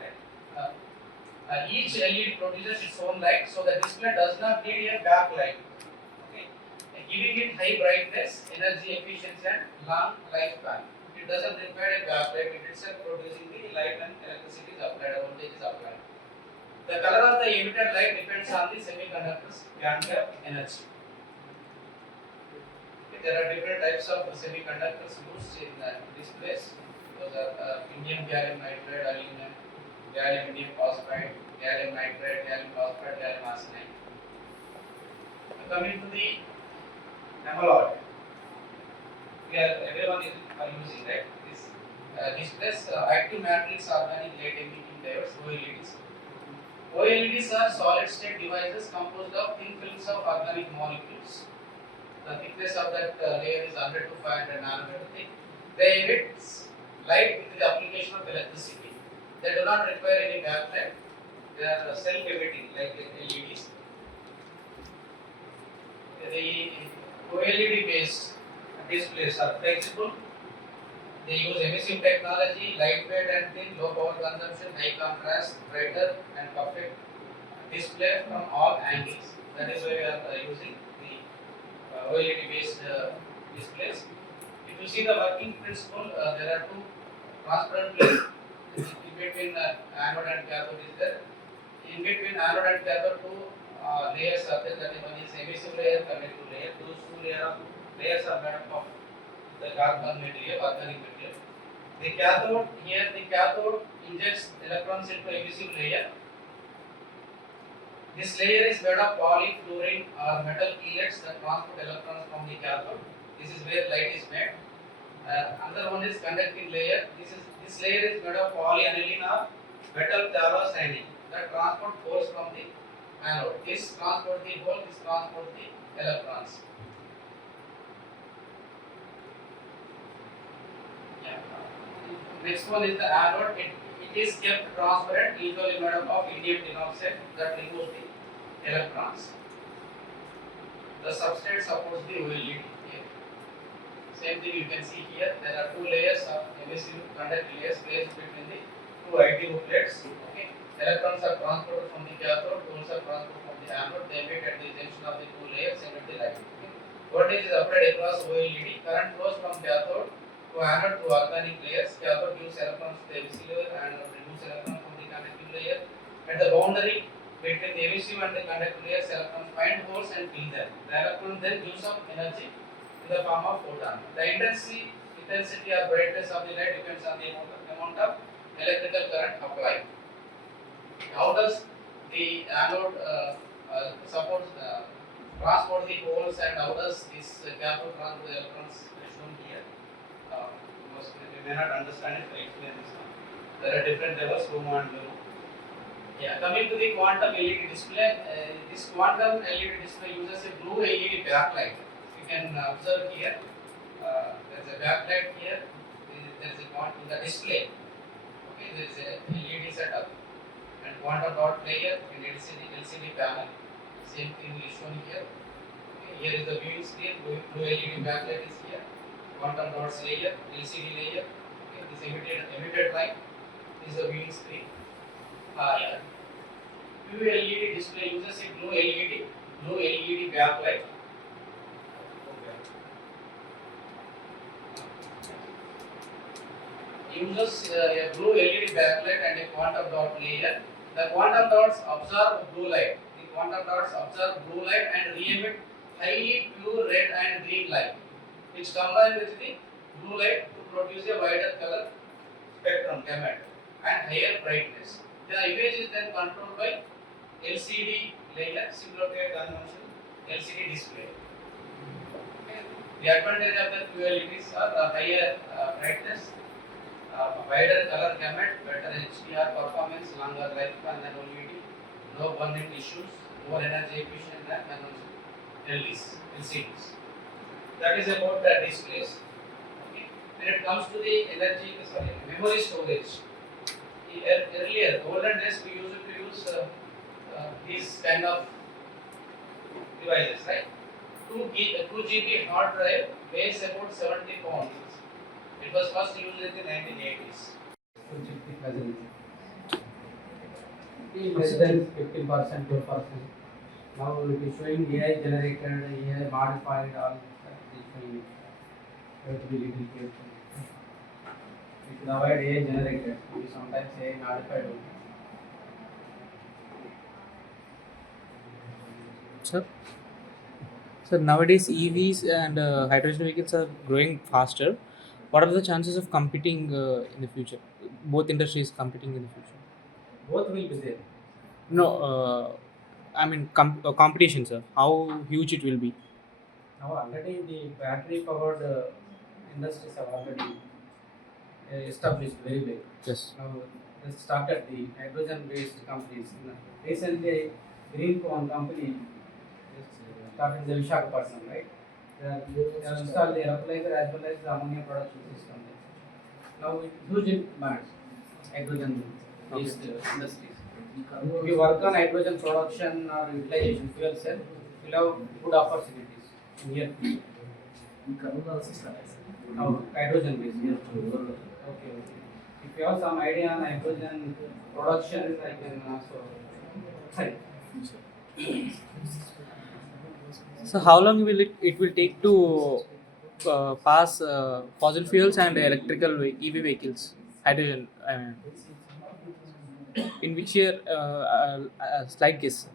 Right? Each LED produces its own light, so the display does not need a backlight. Okay? Giving it high brightness, energy efficiency, and long lifespan. It doesn't require a backlight, it itself producing the light and electricity is applied, voltage is applied. The color of the emitted light depends on the semiconductor's band gap energy. Okay, there are different types of semiconductors used in displays. Those are indium gallium nitride, aluminum, gallium indium phosphide, gallium nitride, gallium phosphide, gallium arsenide. Coming to the analog, everyone is using, right? This displays active matrix organic light emitting diodes, OLEDs. OLEDs are solid state devices composed of thin films of organic molecules. The thickness of that layer is 100 to 500 nanometer thick. They emit light with the application of electricity. They do not require any backlight. They are self-emitting like LEDs. The OLED based displays are flexible. They use emissive technology, lightweight and thin, low power consumption, high contrast, brighter and perfect display from all angles. That is why we are using the OLED based displays. If you see the working principle, there are two transparent plates in between anode and cathode is there. In between anode and cathode, two layers are there. That is one is emissive layer, conductive layer. Those two layers are made up of the carbon material, organic material. The cathode injects electrons into emissive layer. This layer is made of polyfluorine or metal chelates that transport electrons from the cathode. This is where light is made. Another one is conducting layer. This layer is made of polyaniline or metal phthalocyanine that transport holes from the anode. This transport the hole, this transport the electrons. Yeah. Next one is the anode. It is kept transparent, usually made up of indium dioxide that removes the electrons. The substrate supports the OLED. Same thing you can see here. There are two layers of emissive conductive layers placed between the two ITO plates. Okay. Electrons are transported from the cathode, holes are transported from the anode. They meet at the junction of the two layers and emit the light. Okay. Voltage is applied across OLED. Current flows from cathode to anode through organic layers. Cathode gives electrons to the emissive layer, anode removes electrons from the conductive layer. At the boundary between the emissive and the conductive layers, electrons find holes and fill them. The electron then gives up energy in the form of photon. The intensity or brightness of the light depends on the amount of electrical current applied. How does the anode transport the holes, and how does this cathode transport the electrons shown here? We may not understand it, I explain this one. There are different levels, Rho and Leo. Yeah, coming to the quantum LED display, this quantum LED display uses a blue LED backlight. You can observe here, there is a backlight here, there is a quantum in the display. Okay, there is a LED setup and quantum dot layer in LCD panel. Same thing is shown here. Okay, here is the viewing screen, blue LED backlight is here. Quantum dots layer, LCD layer. Okay, this emitted light is the viewing screen. Yeah. Blue LED display uses a blue LED backlight. Uses a blue LED backlight and a quantum dot layer. The quantum dots absorb blue light. The quantum dots absorb blue light and re-emit highly pure red and green light, which combine with the blue light to produce a wider color spectrum gamut and higher brightness. The image is then controlled by LCD layer, simplified convention LCD display. The advantage of the QLEDs are the higher brightness, wider color gamut, better HDR performance, longer lifespan than OLED, no burning issues, more energy efficient than conventional LCDs. That is about the displays. Okay. When it comes to the memory storage. Earlier, olden days we used to use these kind of devices, right? 2 GB hard drive weighs about 70 pounds. It was first used in the 1980s. To check the facility. Less than 15%, 2%. Now it is showing AI generated, AI modified, all that is showing. You have to be little careful. We should avoid AI generated. We sometimes AI modified. Sir, so nowadays EVs and hydrogen vehicles are growing faster. What are the chances of competing in the future? Both industries competing in the future. Both will be there. No, I mean competition, sir. How huge it will be? Now already the battery powered industries have already established very big. Yes. Now they started the hydrogen based companies. Recently, Green company started in the Visakhapatnam, right? They have installed the electrolyzer as well as the ammonia production system. Now with huge demand, hydrogen based industries. If you work on hydrogen production or utilization fuel cell, you will have good opportunities in near future. Now hydrogen based. Okay. If you have some idea on hydrogen production, I can also help. So how long will it will take to pass fossil fuels and electrical EV vehicles, hydrogen? I mean, in which year? Slight guess.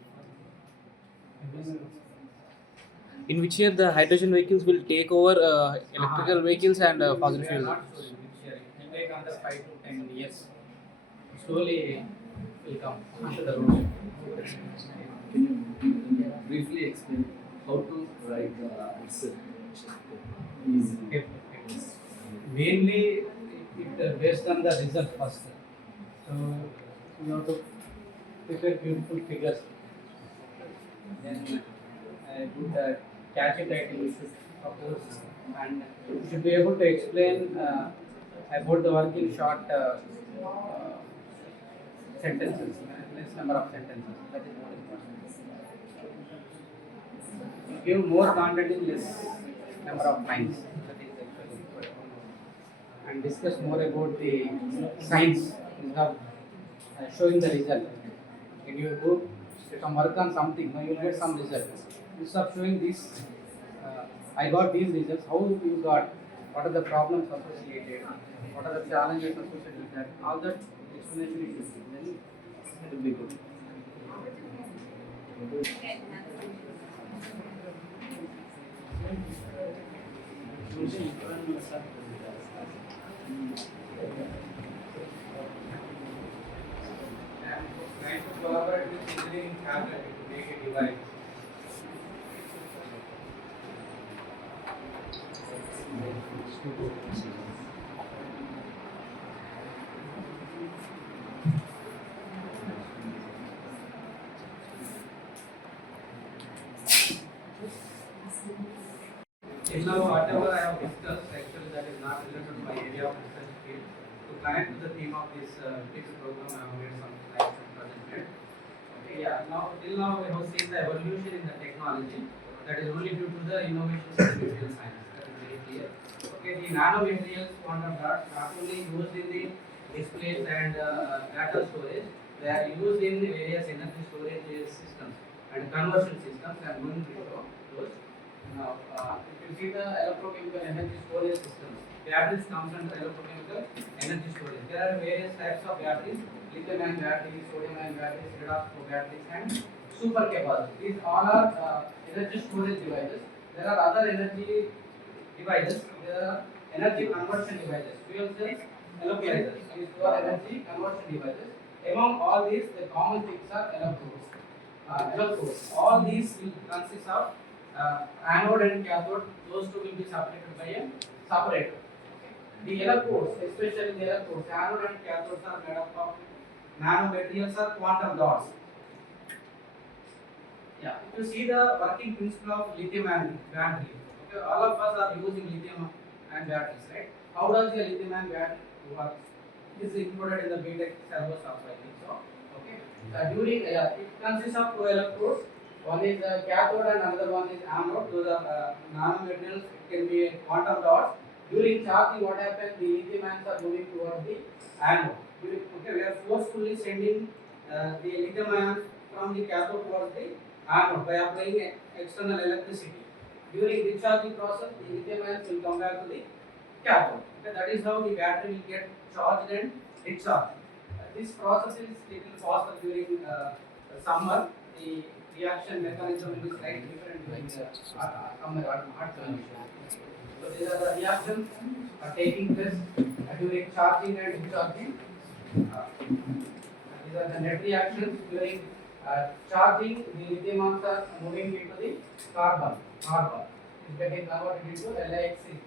In which year the hydrogen vehicles will take over electrical vehicles and fossil We are fuels? not sure in which year. It will take another 5 to 10 years. Slowly will come onto the road. Can you briefly explain how to write Excel? Easy. Mainly it based on the result first. So you have to prepare beautiful figures. Then do the catchy title you should propose, and you should be able to explain about the work in short sentences, less number of sentences. That is more important. Give more content in less number of lines. That is actually important. And discuss more about the science instead of showing the result. When you do some work on something, now you will get some result. Instead of showing this, I got these results. How you got? What are the problems associated? What are the challenges associated with that? All that explanation you should give. Then it will be good. And trying to collaborate with engineering faculty to make a device. Now, whatever I have discussed, actually that is not related to my area of research field. To connect to the theme of this program, I have made some slides and presented. Okay, yeah. Now, till now we have seen the evolution in the technology. That is only due to the innovations in material science. That is very clear. Okay, the nanomaterials quantum dots not only used in the displays and data storage, they are used in various energy storage systems and conversion systems. I am going to show those. Now, if you see the electrochemical energy storage systems, batteries comes under electrochemical energy storage. There are various types of batteries: lithium-ion batteries, sodium-ion batteries, redox batteries, and supercapacitors. These all are energy storage devices. There are other energy devices. There are energy conversion devices, fuel cells, electrolyzers. These two are energy conversion devices. Among all these, the common things are electrodes. Electrodes. All these will consist of anode and cathode. Those two will be separated by a separator. The electrodes, especially the electrodes, anode and cathodes are made up of nanomaterials or quantum dots. Yeah, if you see the working principle of lithium-ion battery, okay, all of us are using lithium-ion batteries, right? How does the lithium-ion battery work? It is included in the BTech syllabus also, I think so. Okay, It consists of two electrodes. One is cathode and another one is anode. Those are nanomaterials. It can be quantum dots. During charging, what happens? The lithium ions are moving towards the anode. We are forcefully sending the lithium ions from the cathode towards the anode by applying external electricity. During discharging process, the lithium ions will come back to the cathode. That is how the battery will get charged and discharged. This process is little faster during summer. The reaction mechanism will be slightly different during summer or hot conditions. So these are the reactions are taking place during charging and discharging. These are the net reactions during charging. The lithium ions are moving into the carbon. Is getting converted into AICTE-6.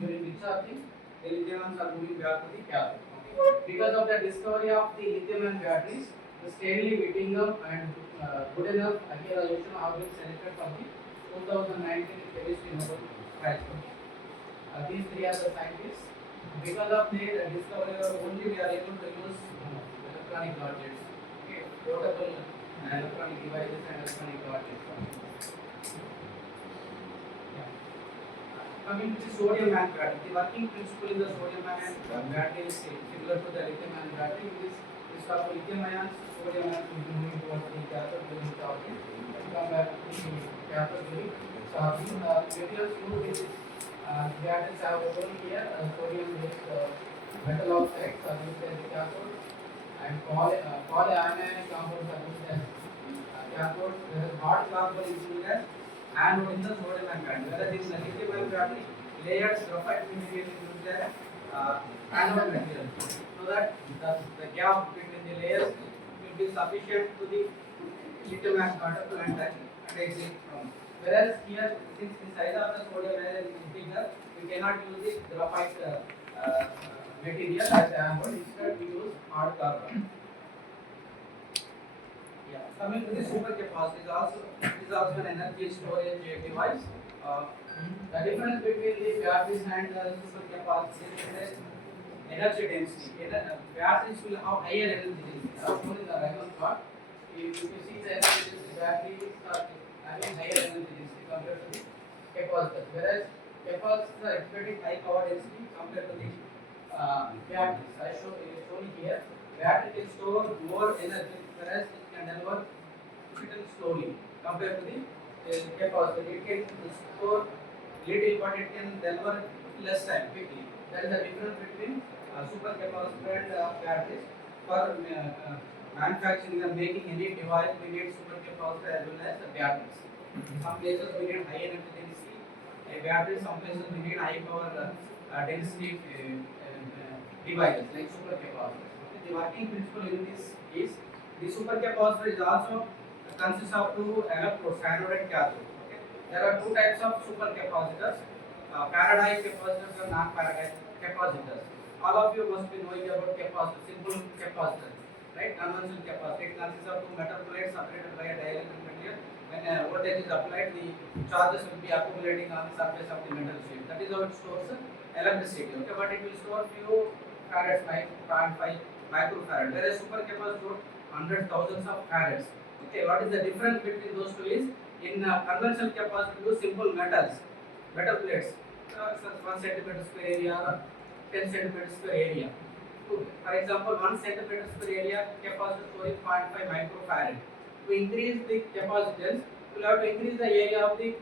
During discharging, the lithium ions are moving back to the cathode. Because of the discovery of the lithium-ion batteries, the Stanley Whittingham and good enough acceleration have been selected for the 2019 Chemistry Nobel Prize. These three are the scientists. Because of their discovery, only we are able to use electronic gadgets, portable electronic devices and electronic gadgets. Coming to the sodium-ion battery, the working principle in the sodium-ion battery is similar to the lithium-ion battery. This of lithium ions, sodium ions will be moving towards the cathode during charging. Come back to the cathode during charging. Materials used in this batteries have shown here. Sodium-based metal oxides are used as the cathode, and polyanionic compounds are used as cathodes. Whereas hard carbon is used as anode in the sodium-ion battery. Whereas in the lithium-ion battery, layered graphite material is used as anode material, so that the gap between the layers will be sufficient to the lithium-ion particle and exit from. Whereas here, since the size of the sodium ion is bigger, we cannot use the graphite material as anode. Instead, we use hard carbon. Coming to the supercapacitor is also an energy storage device. The difference between the batteries and the supercapacitor is energy density. Batteries will have higher energy density. As shown in the right part, if you see the energy density, batteries are having higher energy density compared to the capacitors. Whereas capacitors are expecting high power density compared to the batteries. As shown here, battery can store more energy, whereas it can deliver little slowly compared to the capacitor. It can store little, but it can deliver less time quickly. That is the difference between supercapacitor and batteries. For manufacturing and making any device, we need supercapacitor as well as batteries. In some places we need high energy density batteries. Some places we need high power density devices like supercapacitors. The working principle in this is the supercapacitor is also consists of two electrodes, anode and cathode. There are two types of supercapacitors: parodic capacitors and non-parodic capacitors. All of you must be knowing about capacitor, simple capacitor, right? Conventional capacitor. It consists of two metal plates separated by a dielectric material. When voltage is applied, the charges will be accumulating on the surface of the metal sheet. That is how it stores electricity. But it will store few farads, like 0.5 microfarad. Whereas supercapacitor stores hundreds, thousands of farads. What is the difference between those two is in conventional capacitor use simple metal plates, 1 centimeter square area or 10 centimeter square area. For example, 1 centimeter square area capacitor storing 0.5 microfarad. To increase the capacitance, you will have to increase the area of the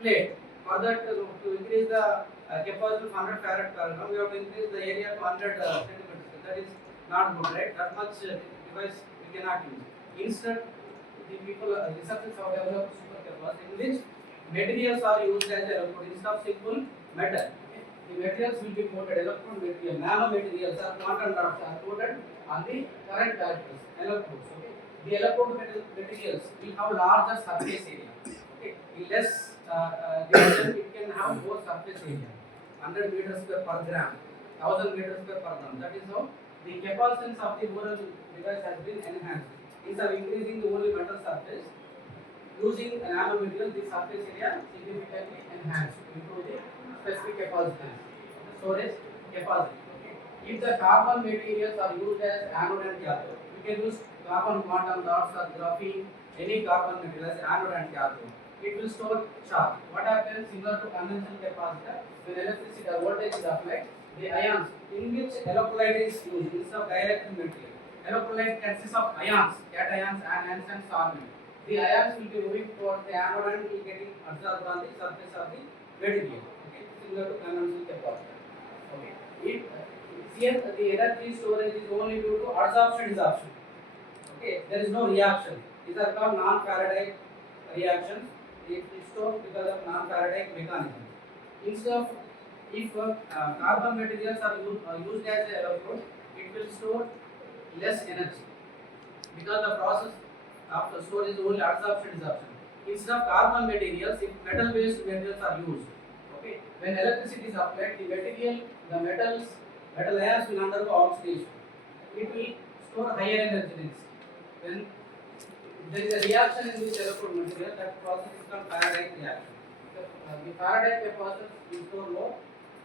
plate. For that, to increase the capacitance 100 farad per gram, we have to increase the area to 100 centimeters. That is not good, right? That much device we cannot use. Instead, the people researchers have developed supercapacitor in which materials are used as electrode instead of simple metal. The materials will be coated, electrode material, nanomaterials or quantum dots are coated on the current characters, electrodes. The electrode materials will have larger surface area. In less division, it can have more surface area, 100 meters per gram, 1000 meters per gram. That is how the capacitance of the whole device has been enhanced. Instead of increasing the only metal surface, using a nanomaterial, the surface area significantly enhanced to improve the specific capacitance, storage capacity. If the carbon materials are used as anode and cathode, we can use carbon quantum dots or graphene, any carbon material as anode and cathode, it will store charge. What happens similar to conventional capacitor, when electricity or voltage is applied, the ions in which electrolyte is used instead of dielectric material. Electrolyte consists of ions, cations, anions and solvent. The ions will be moving towards the anode and will getting absorbed on the surface of the material. Okay, similar to conventional capacitor. Okay, here the energy storage is only due to absorption. Okay, there is no reaction. These are called non-Faraday reactions. It is stored because of non-Faraday mechanism. Instead of if carbon materials are used as a electrode, it will store less energy because the process of storage is only absorption. Instead of carbon materials, if metal-based materials are used, okay, when electricity is applied, the metal ions will undergo oxidation. It will store higher energy density. When there is a reaction in this electrode material, that process is called Faraday reaction. The Faraday capacitors will store more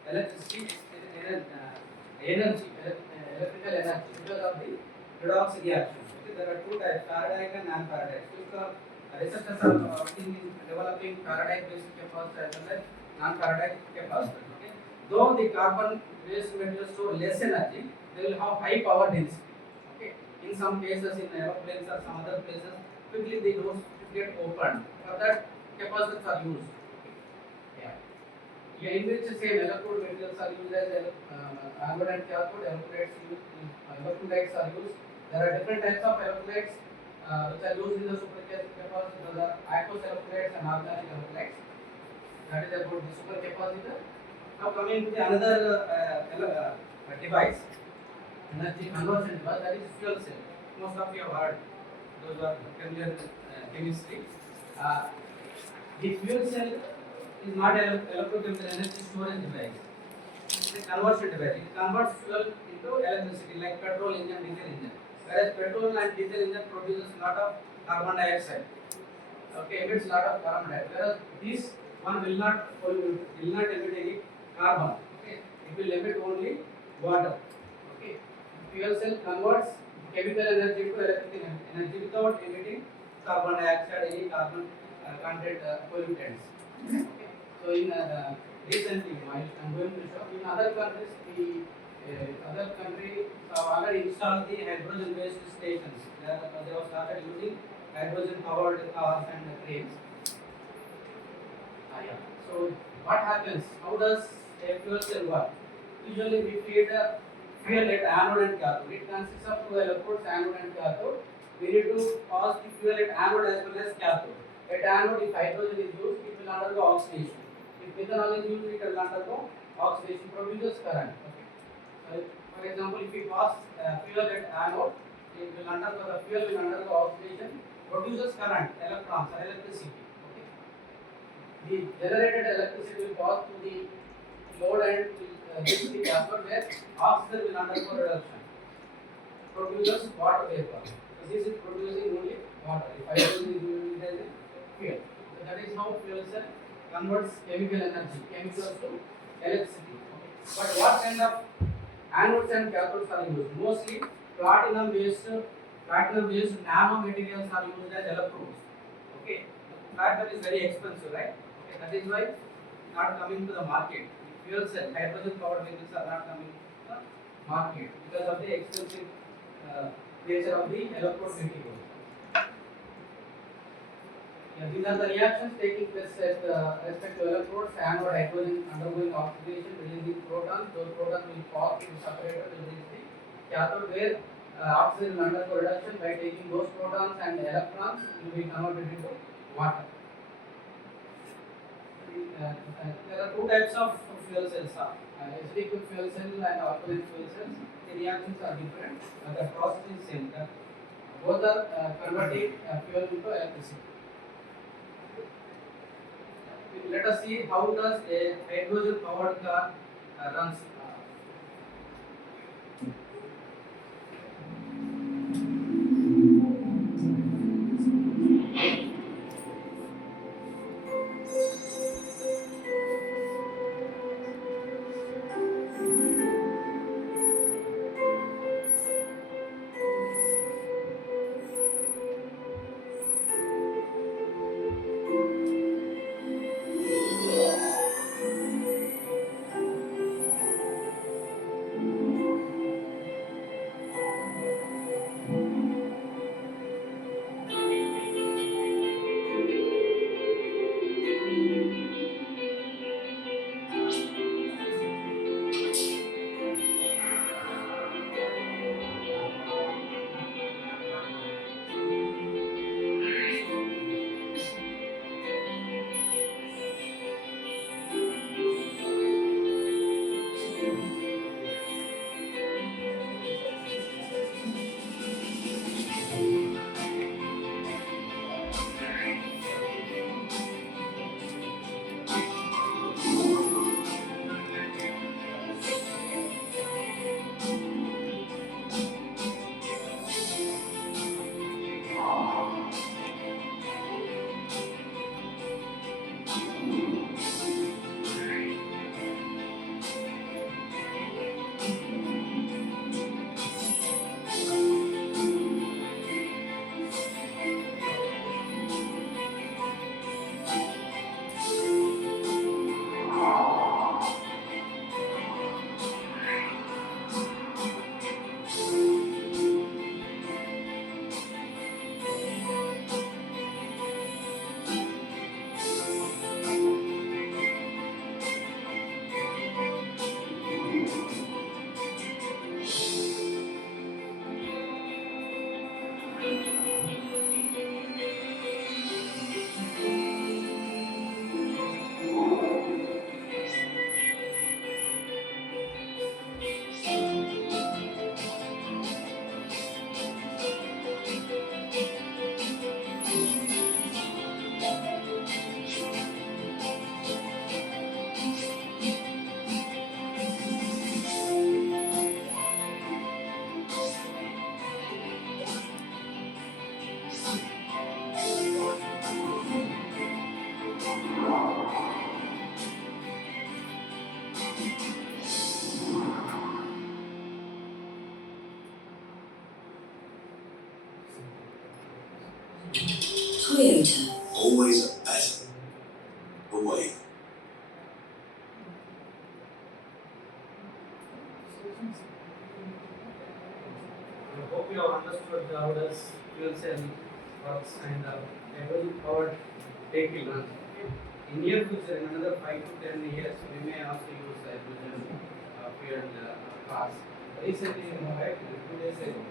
electricity, electrical energy because of the redox reaction. Okay, there are two types, Faraday and non-Faraday. Researchers are working in developing Faraday-based capacitors as well as non-Faraday capacitors. Okay, though the carbon-based materials store less energy, they will have high power density. Okay, in some cases, in aeroplanes or some other places, quickly the doors get opened. For that, capacitors are used. Yeah, in which same electrode materials are used as anode and cathode. Electrolytes are used. There are different types of electrolytes which are used in the supercapacitor. Those are aqueous electrolytes and organic electrolytes. That is about the supercapacitor. Now coming to the another device, energy conversion device, that is fuel cell. Most of you have heard. Those are familiar chemistry. The fuel cell is not an electrochemical energy storage device. It's a conversion device. It converts fuel into electricity like petrol engine, diesel engine. Whereas petrol and diesel engine produces a lot of carbon dioxide. Okay, emits a lot of carbon dioxide. Whereas this one will not emit any carbon. Okay, it will emit only water. Okay, fuel cell converts chemical energy to electrical energy without emitting carbon dioxide, any carbon content pollutants. Okay. So in recently, I'm going to show in other countries, other countries have already installed the hydrogen-based stations. They have started using hydrogen-powered cars and trains. So what happens? How does a fuel cell work? Usually we feed fuel at anode and cathode. It consists of two electrodes, anode and cathode. We need to pass the fuel at anode as well as cathode. At anode, if hydrogen is used, it will undergo oxidation. If methanol is used, it will undergo oxidation, produces current. Okay. For example, if we pass fuel at anode, the fuel will undergo oxidation, produces current, electrons or electricity. Okay. The generated electricity will pass to the load and will reach the cathode where oxygen will undergo reduction, produces water vapor. So this is producing only water. If hydrogen is used as a fuel. So that is how fuel cell converts chemicals to electricity. Okay. But what kind of anodes and cathodes are used? Mostly platinum-based nanomaterials are used as electrodes. Okay, platinum is very expensive, right? Okay, that is why not coming to the market. Fuel cell, hydrogen-powered vehicles are not coming to the market because of the expensive nature of the electrode material. These are the reactions taking place at respect to electrodes. Anode hydrogen undergoing oxidation, releasing protons. Those protons will pass through the separator to reach the cathode where oxygen will undergo reduction by taking those protons and electrons will be converted into water. There are two types of fuel cells. Acidic fuel cell and alkaline fuel cells. The reactions are different, but the process is same. Both are converting fuel into electricity. Let us see how does a hydrogen powered car runs. as a wife. I hope you have understood how does fuel cell works and hydrogen powered vehicle runs. In near future, in another 5 to 10 years, we may also use hydrogen fueled cars. Recently, right, 2 days ago,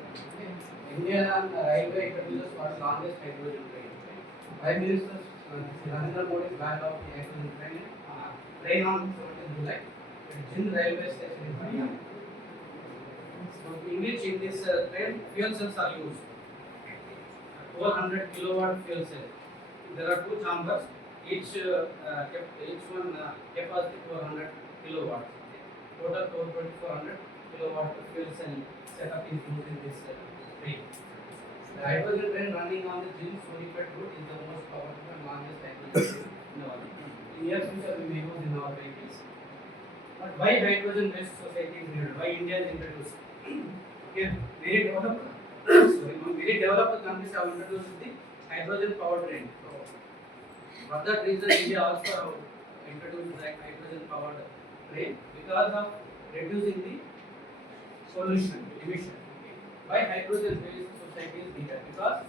Indian Railway introduces one of the longest hydrogen train. Prime Minister Narendra Modi planned out the hydrogen train on 17th July at Jind railway station in Haryana. So, in which in this train fuel cells are used. 1200 kilowatt fuel cell. There are 2 chambers. Each one capacity 400 kilowatts. Total 2400 kilowatt fuel cell setup is used in this train. The hydrogen train running on the Jind Sonipet route is the most powerful and longest hydrogen train in the world. In near future, we may use in our vehicles. But why hydrogen based society is needed? Why India is introduced? Okay, very developed countries have introduced the hydrogen powertrain. So, for that reason, India also introduced the hydrogen powered train because of reducing the pollution emission. Why hydrogen based society is needed? Because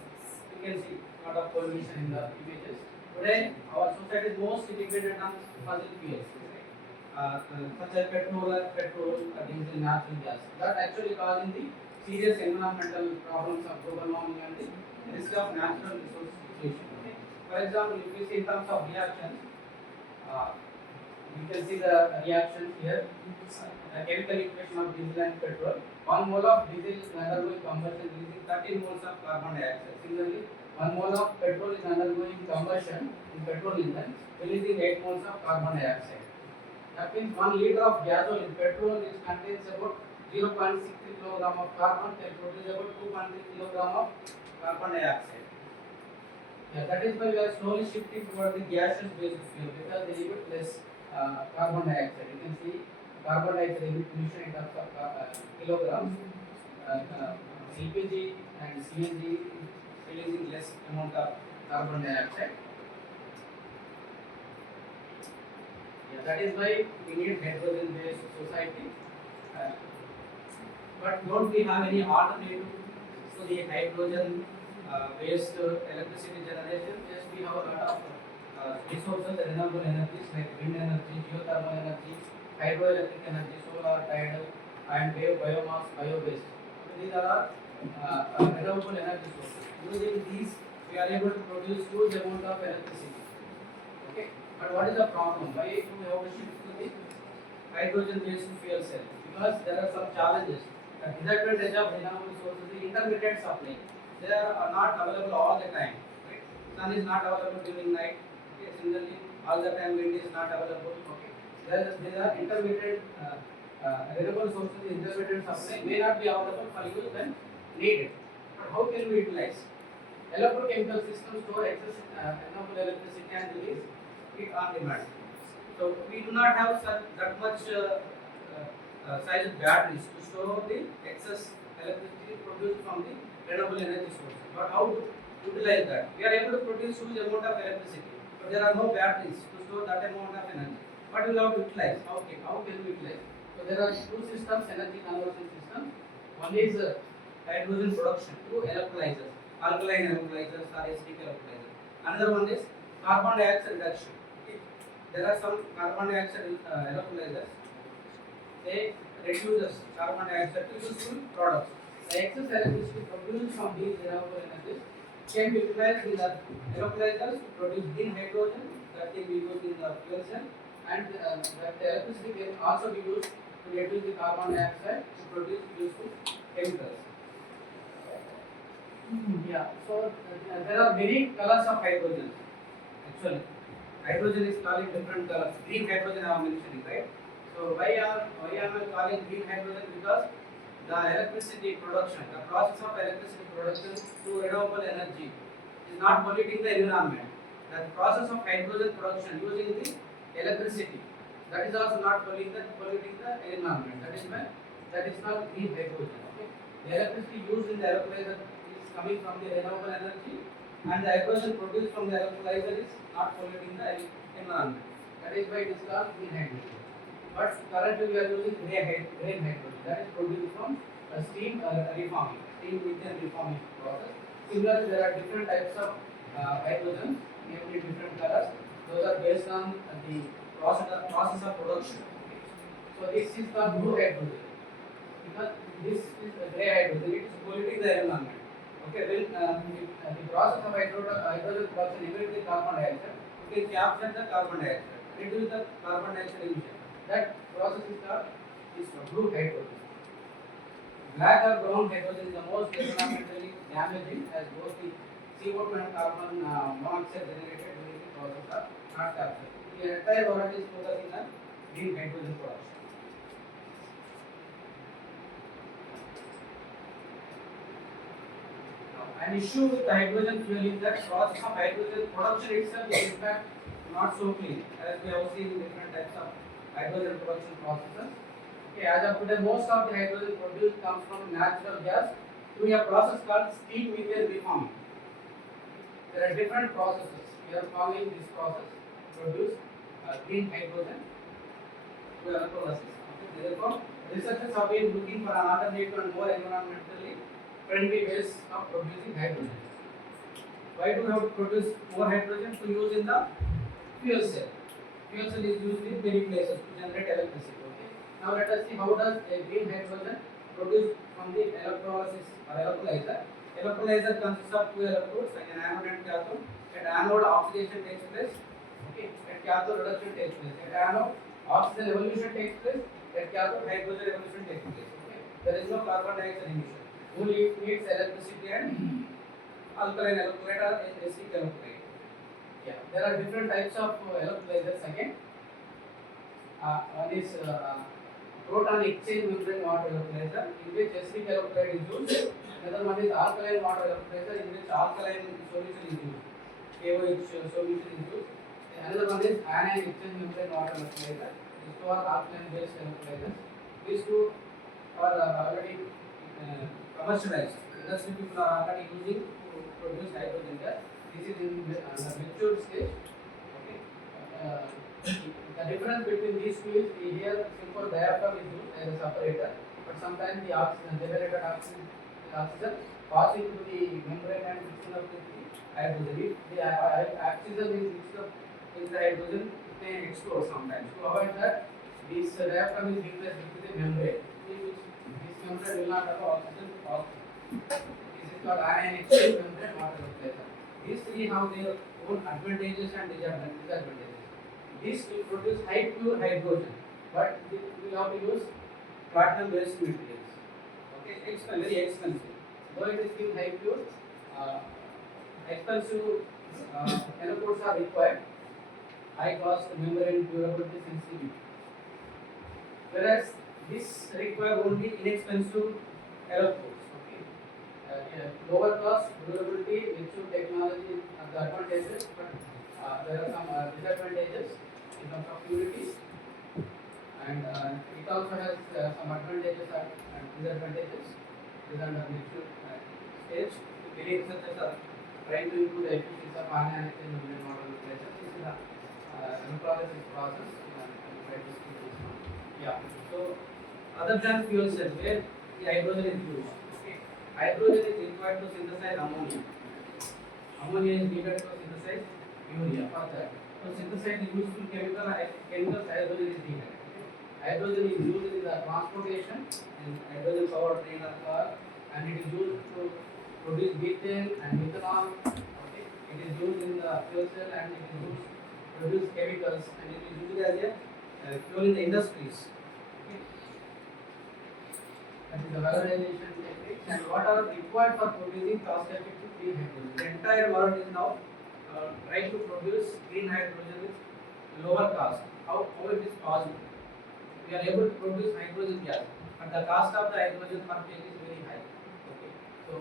you can see a lot of pollution in the images. Today, our society is most dependent on fossil fuels. Such as petrol, diesel, natural gas. That actually causing the serious environmental problems of global warming and the risk of natural resource depletion. Okay? For example, if you see in terms of reactions, you can see the reactions here. The chemical equation of diesel and petrol. 1 mole of diesel is undergoing combustion releasing 13 moles of carbon dioxide. Similarly, 1 mole of petrol is undergoing combustion in petrol engine, releasing 8 moles of carbon dioxide. That means 1 liter of gasoline in petrol which contains about 0.63 kilogram of carbon can produce about 2.3 kilogram of carbon dioxide. Yeah, that is why we are slowly shifting toward the gaseous based fuel because they emit less carbon dioxide. You can see carbon dioxide emission in terms of kilograms. LPG and CNG releasing less amount of carbon dioxide. Yeah, that is why we need hydrogen based society. But don't we have any alternative to the hydrogen based electricity generation? Yes, we have a lot of resources, renewable energies like wind energy, geothermal energy, hydroelectric energy, solar, tidal, and wave, biomass, bio-based. These are renewable energy sources. Using these, we are able to produce huge amount of electricity. Okay, but what is the problem? Why do we have to shift to the hydrogen-based fuel cell? Because there are some challenges. The disadvantage of renewable sources is the intermittent supply. They are not available all the time. Right? Sun is not available during night. Okay. Similarly, all the time wind is not available. Okay. There are intermittent renewable sources. Intermittent supply may not be available for use when needed. But how can we utilize? Electrochemical systems store excess renewable electricity and release it on demand. So we do not have that much sized batteries to store the excess electricity produced from the renewable energy sources. But how to utilize that? We are able to produce huge amount of electricity, but there are no batteries to store that amount of energy. What will we have to utilize? How can we utilize? So there are 2 systems, energy conversion systems. One is hydrogen production through electrolyzers, alkaline electrolyzers or acidic electrolyzers. Another one is carbon dioxide reduction. Okay. There are some carbon dioxide electrolyzers. They reduces carbon dioxide to useful products. The excess electricity produced from these renewable energies can be utilized in the electrolyzers to produce green hydrogen that can be used in the fuel cell, and that the electricity can also be used to reduce the carbon dioxide to produce useful chemicals. Yeah, so there are many colors of hydrogen. Actually, hydrogen is called in different colors. Green hydrogen I am mentioning, right? So why am I calling green hydrogen? Because the electricity production, the process of electricity production through renewable energy is not polluting the environment. The process of hydrogen production using the electricity, that is also not polluting the environment. That is called green hydrogen. Okay? The electricity used in the electrolyzer is coming from the renewable energy, and the hydrogen produced from the electrolyzer is not polluting the environment. That is why it is called green hydrogen. But currently we are using grey hydrogen that is produced from steam reforming, steam methane reforming process. Similarly, there are different types of hydrogens, namely different colors. Those are based on the process of production. So this is called blue hydrogen because this is a grey hydrogen. It is polluting the environment. Okay, when the process of hydrogen production emits the carbon dioxide, it can capture the carbon dioxide, reduce the carbon dioxide emission. That process is called blue hydrogen. Black or brown hydrogen is the most environmentally damaging as both the CO2 and carbon monoxide generated during the process are not captured. The entire world is focusing on green hydrogen production. An issue with the hydrogen fuel is that process of hydrogen production itself is in fact not so clean, as we have seen in different types of hydrogen production processes. Okay, as of today, most of the hydrogen produced comes from natural gas through a process called steam methane reforming. There are different processes. We are following this process to produce green hydrogen through electrolysis. Okay, therefore, researchers have been looking for an alternative and more environmentally friendly ways of producing hydrogen. Why do we have to produce more hydrogen? To use in the fuel cell. Fuel cell is used in many places to generate electricity. Okay. Now let us see how does a green hydrogen produced from the electrolysis or electrolyzer. Electrolyzer consists of two electrodes, an anode and cathode. At anode, oxidation takes place. Okay. At cathode, reduction takes place. At anode, oxygen evolution takes place. At cathode, hydrogen evolution takes place. Okay. There is no carbon dioxide emission. Only it needs electricity and alkaline electrolyte or acidic electrolyte. Yeah, there are different types of electrolyzers again. One is proton exchange membrane water electrolyzer, in which acidic electrolyte is used. Another one is alkaline water electrolyzer, in which alkaline solution is used. KOH solution is used. Another one is anion exchange membrane water electrolyzer. These two are alkaline based electrolyzers. These two are already commercialized. Industry people are already using to produce hydrogen gas. This is in the mature stage. Okay. The difference between these two is here simple diaphragm is used as a separator, but sometimes the oxygen, liberated oxygen passing through the membrane and mixing up with the hydrogen. If the oxygen is mixed up with the hydrogen, it may explode sometimes. To avoid that, this diaphragm is replaced with the membrane. This membrane will not have oxygen. This is called anion exchange membrane water electrolyzer. These three have their own advantages and disadvantages. This will produce high pure hydrogen, but we have to use platinum based materials. Okay, very expensive. Though it is still high pure, expensive electrodes are required. High cost, membrane, durability, sensitivity. Whereas this require only inexpensive electrodes. Lower cost, durability, mature technology are the advantages, but there are some disadvantages in terms of purity, and it also has some advantages and disadvantages. These are the mature stage. Many researchers are trying to improve the efficiency of anion exchange membrane water electrolyzer. This is the electrolysis process. Yeah. So other than fuel cell, where the hydrogen is used. Hydrogen is required to synthesize ammonia. Ammonia is needed to synthesize urea. For that, to synthesize the useful chemicals, hydrogen is needed. Hydrogen is used in the transportation and hydrogen powered train or car, and it is used to produce methane and methanol. Okay. It is used in the fuel cell and it is used to produce chemicals, and it is used as a fuel in the industries. Okay. That is the valorization techniques, and what are required for producing cost-effective green hydrogen. The entire world is now trying to produce green hydrogen with lower cost. How it is possible? We are able to produce hydrogen gas, but the cost of the hydrogen per kg is very high. Okay. So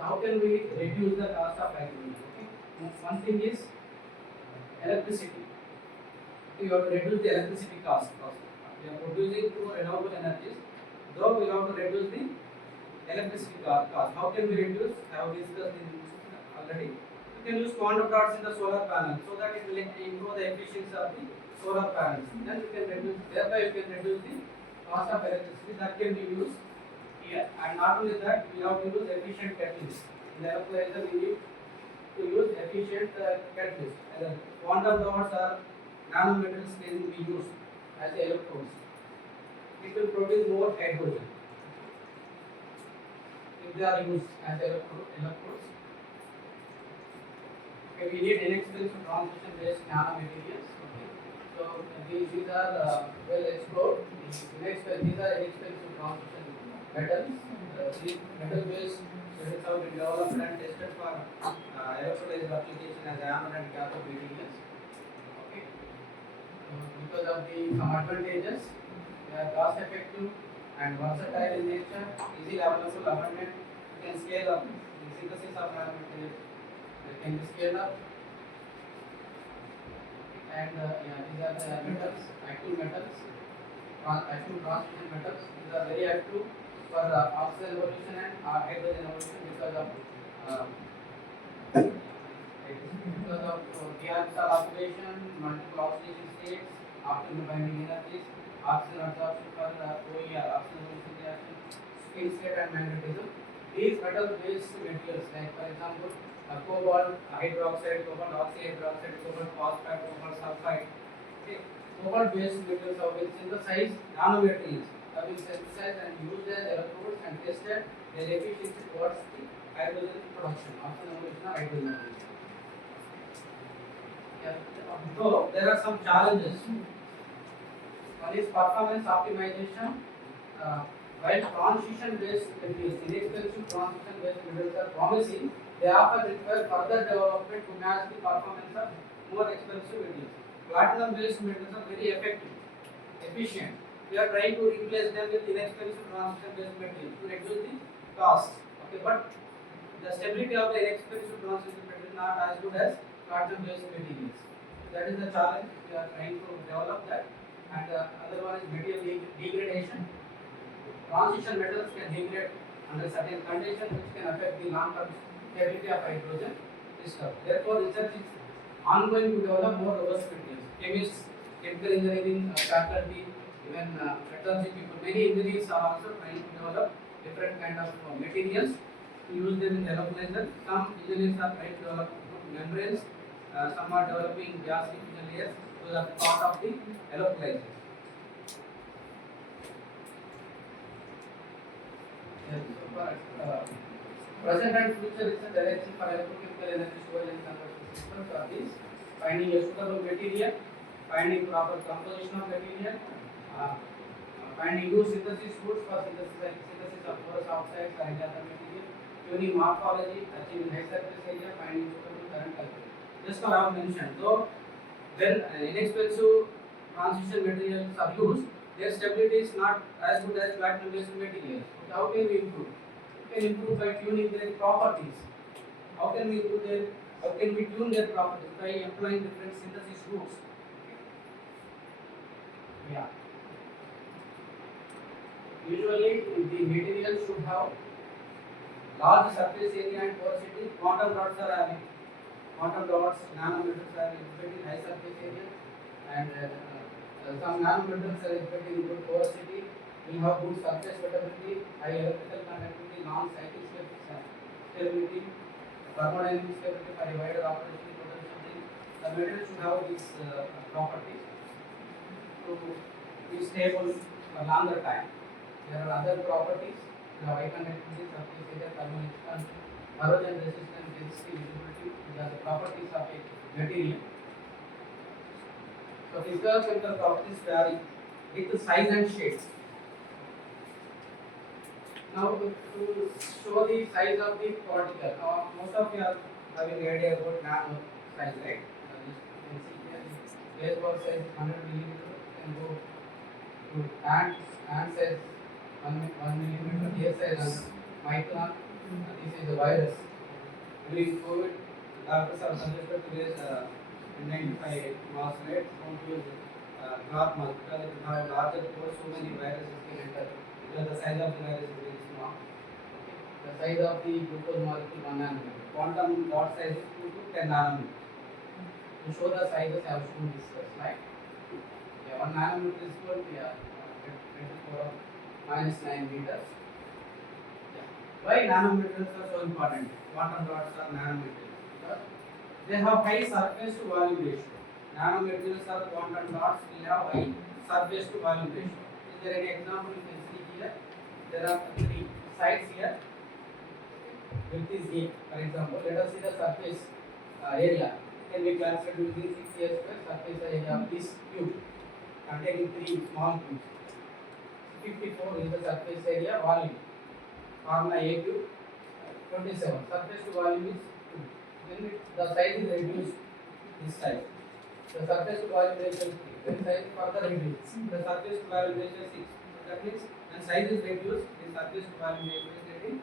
how can we reduce the cost of hydrogen? Okay. One thing is electricity. We have to reduce the electricity cost. We are producing through renewable energies. Though we have to reduce the electricity cost. How can we reduce? I have discussed in already. You can use quantum dots in the solar panel so that it will improve the efficiency of the solar panels. Then you can reduce, thereby you can reduce the cost of electricity that can be used here. And not only that, we have to use efficient catalysts. In the electrolyzer, we need to use efficient catalysts. Quantum dots or nanometals can be used as electrodes. It will produce more hydrogen if they are used as electrodes. Okay, we need inexpensive transition based nanomaterials. Okay. So these are well explored. These are inexpensive transition metals. These metal based metals have been developed and tested for electrolyzer application as anode and cathode materials. Okay. Because of some advantages, they are cost effective and versatile in nature, easily available, abundant. You can scale up. The synthesis of nanomaterials can be scaled up. And these are the metals, active metals, active transition metals. These are very active for oxygen evolution and hydrogen evolution because of de-arsal oxidation, multiple oxidation states, optimal binding energies, oxygen absorption for OER, oxygen evolution reaction, spin state and magnetism. These metal-based materials, like for example, cobalt hydroxide, cobalt oxyhydroxide, cobalt phosphate, cobalt sulfide. Okay. Cobalt-based materials have been synthesized, nanomaterials have been synthesized and used as electrodes and tested their efficiency towards the hydrogen production, oxygen evolution or hydrogen evolution. Yeah. So there are some challenges. One is performance optimization. While transition-based materials, inexpensive transition-based materials are promising, they often require further development to match the performance of more expensive materials. Platinum-based materials are very effective, efficient. We are trying to replace them with inexpensive transition-based materials to reduce the cost. Okay, but the stability of the inexpensive transition material is not as good as platinum-based materials. That is the challenge. We are trying to develop that. And another one is material degradation. Transition metals can degrade under certain conditions which can affect the long-term stability of hydrogen system. Therefore, research is ongoing to develop more robust materials. Chemists, chemical engineering faculty, even metallurgy people, many engineers are also trying to develop different kind of materials to use them in the electrolyzer. Some engineers are trying to develop membranes. Some are developing gas diffusion layers. Those are part of the electrolyzer. Present and future research direction for electrochemical energy storage and conversion systems are these: finding a suitable material, finding proper composition of material, finding new synthesis routes for synthesis of porous oxides or any other material, tuning morphology, achieving high surface area, finding suitable current calculation. Just now I have mentioned, though when inexpensive transition materials are used, their stability is not as good as platinum-based materials. Okay, how can we improve? We can improve by tuning their properties. How can we tune their properties? By employing different synthesis routes. Yeah. Usually, the material should have large surface area and porosity. Quantum dots, nanometers are expecting high surface area, and some nanometers are expecting good porosity. We have good surface wettability, high electrical conductivity, long cycle stability, thermodynamic stability for a wider operational potential. The material should have these properties to be stable for longer time. There are other properties. We have high conductivity, surface area, thermal expansion, corrosion resistance, density, visibility. These are the properties of a material. So physical chemical properties vary with size and shape. Now to show the size of the particle, most of you are having idea about nano size, right? You can see here the baseball size 100 millimeter can go to ant size 1 millimeter, hair size micron. This is the virus. During COVID, doctors are suggested to use N95 mask, right? Don't use cloth mask because it will have larger pores, so many viruses can enter. Because the size of the virus is very small. Okay. The size of the glucose molecule 1 nanometer. quantum dot size is 2 to 10 nanometers. To show the sizes, I have shown this slide. Yeah, 1 nanometer is equal to 10 to the power of minus 9 meters. Yeah. Why nanometers are so important? Quantum dots are nanometers because they have high surface to volume ratio. Nanometers or quantum dots will have high surface to volume ratio. Is there any example you can see here? There are 3 sides here. Width is A, for example. Let us see the surface area. Can be classified using 6 years surface area of this cube containing 3 small cubes. 54 is the surface area volume. Formula A cube. 27. Surface to volume is 2. When the size is reduced, this size. The surface to volume ratio is 3. When size is further reduced, the surface to volume ratio is 6. That means when size is reduced, the surface to volume ratio is getting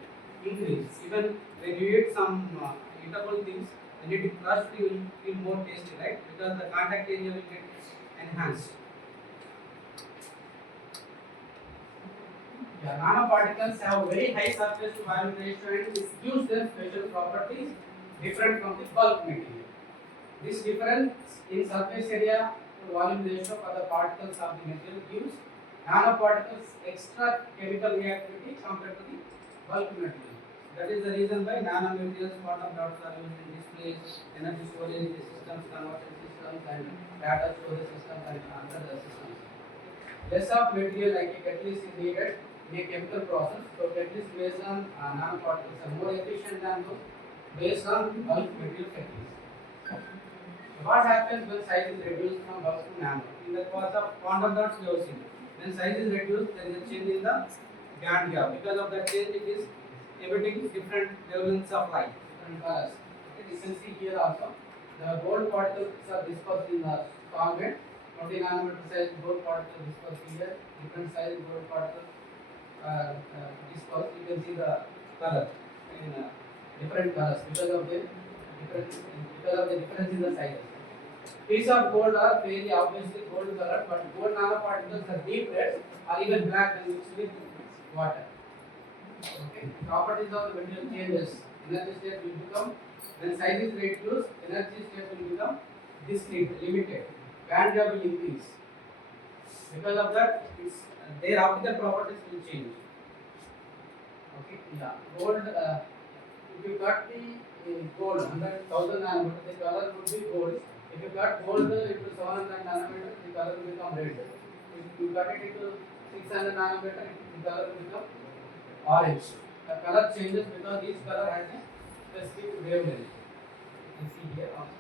increased. Even when you eat some eatable things, when it is crushed, you will feel more tasty, right? Because the contact area will get enhanced. Yeah, nanoparticles have very high surface to volume ratio and this gives them special properties different from the bulk material. This difference in surface area to volume ratio for the particles of the material gives nanoparticles extra chemical reactivity compared to the bulk material. That is the reason why nanomaterials, quantum dots are used in displays, energy storage systems, conversion systems, and data storage systems and other systems. Less of material like a catalyst is needed in a chemical process. So catalyst based on nanoparticles are more efficient than those based on bulk material catalysts. What happens when size is reduced from bulk to nano? In the case of quantum dots, we have seen when size is reduced, there is a change in the band gap. Because of that change, it is emitting different wavelengths of light, different colors. Okay, you can see here also the gold particles are dispersed in the solvent. 20 nanometer size gold particles dispersed here, different size gold particles dispersed. You can see the color in different colors because of the difference in the sizes. Piece of gold are very obviously gold color, but gold nanoparticles are deep reds or even black when mixed with water. Okay. Properties of the material changes. Energy state will become, when size is reduced, energy state will become discrete, limited. Band gap will increase. Because of that, their optical properties will change. Okay. Yeah. Gold. If you cut the gold 100,000 nanometers, the color would be gold. If you cut gold into 700 nanometers, the color will become red. If you cut it into 600 nanometers, the color will become orange. The color changes because each color has a specific wavelength. You can see here also.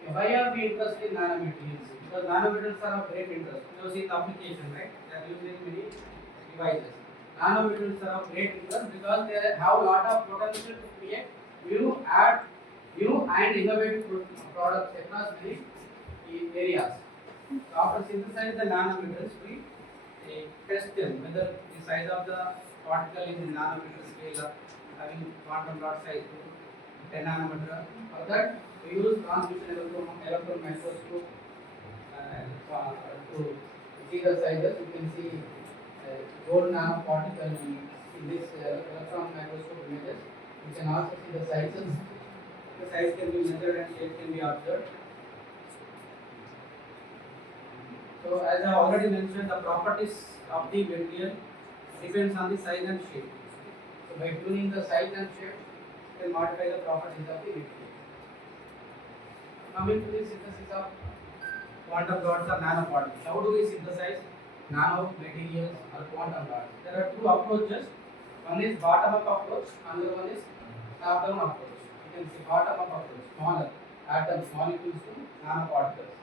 Okay, why are we interested in nanomaterials? Because nanomaterials are of great interest. You have seen the application, right? They are used in many devices. Nanomaterials are of great interest because they have a lot of potential to create new and innovative products across many areas. So after synthesizing the nanomaterials, we test them whether the size of the particle is in nanometer scale, having quantum dot size 10 nanometer. For that, we use transmission electron microscope to see the sizes. You can see gold nanoparticle in this electron microscope images. You can also see the sizes. The size can be measured and shape can be observed. So as I already mentioned, the properties of the material depends on the size and shape. So by tuning the size and shape, you can modify the properties of the material. Coming to the synthesis of quantum dots or nanoparticles. How do we synthesize nano materials or quantum dots? There are two approaches. One is bottom-up approach, another one is top-down approach. You can see bottom-up approach, smaller atoms, molecules to nanoparticles.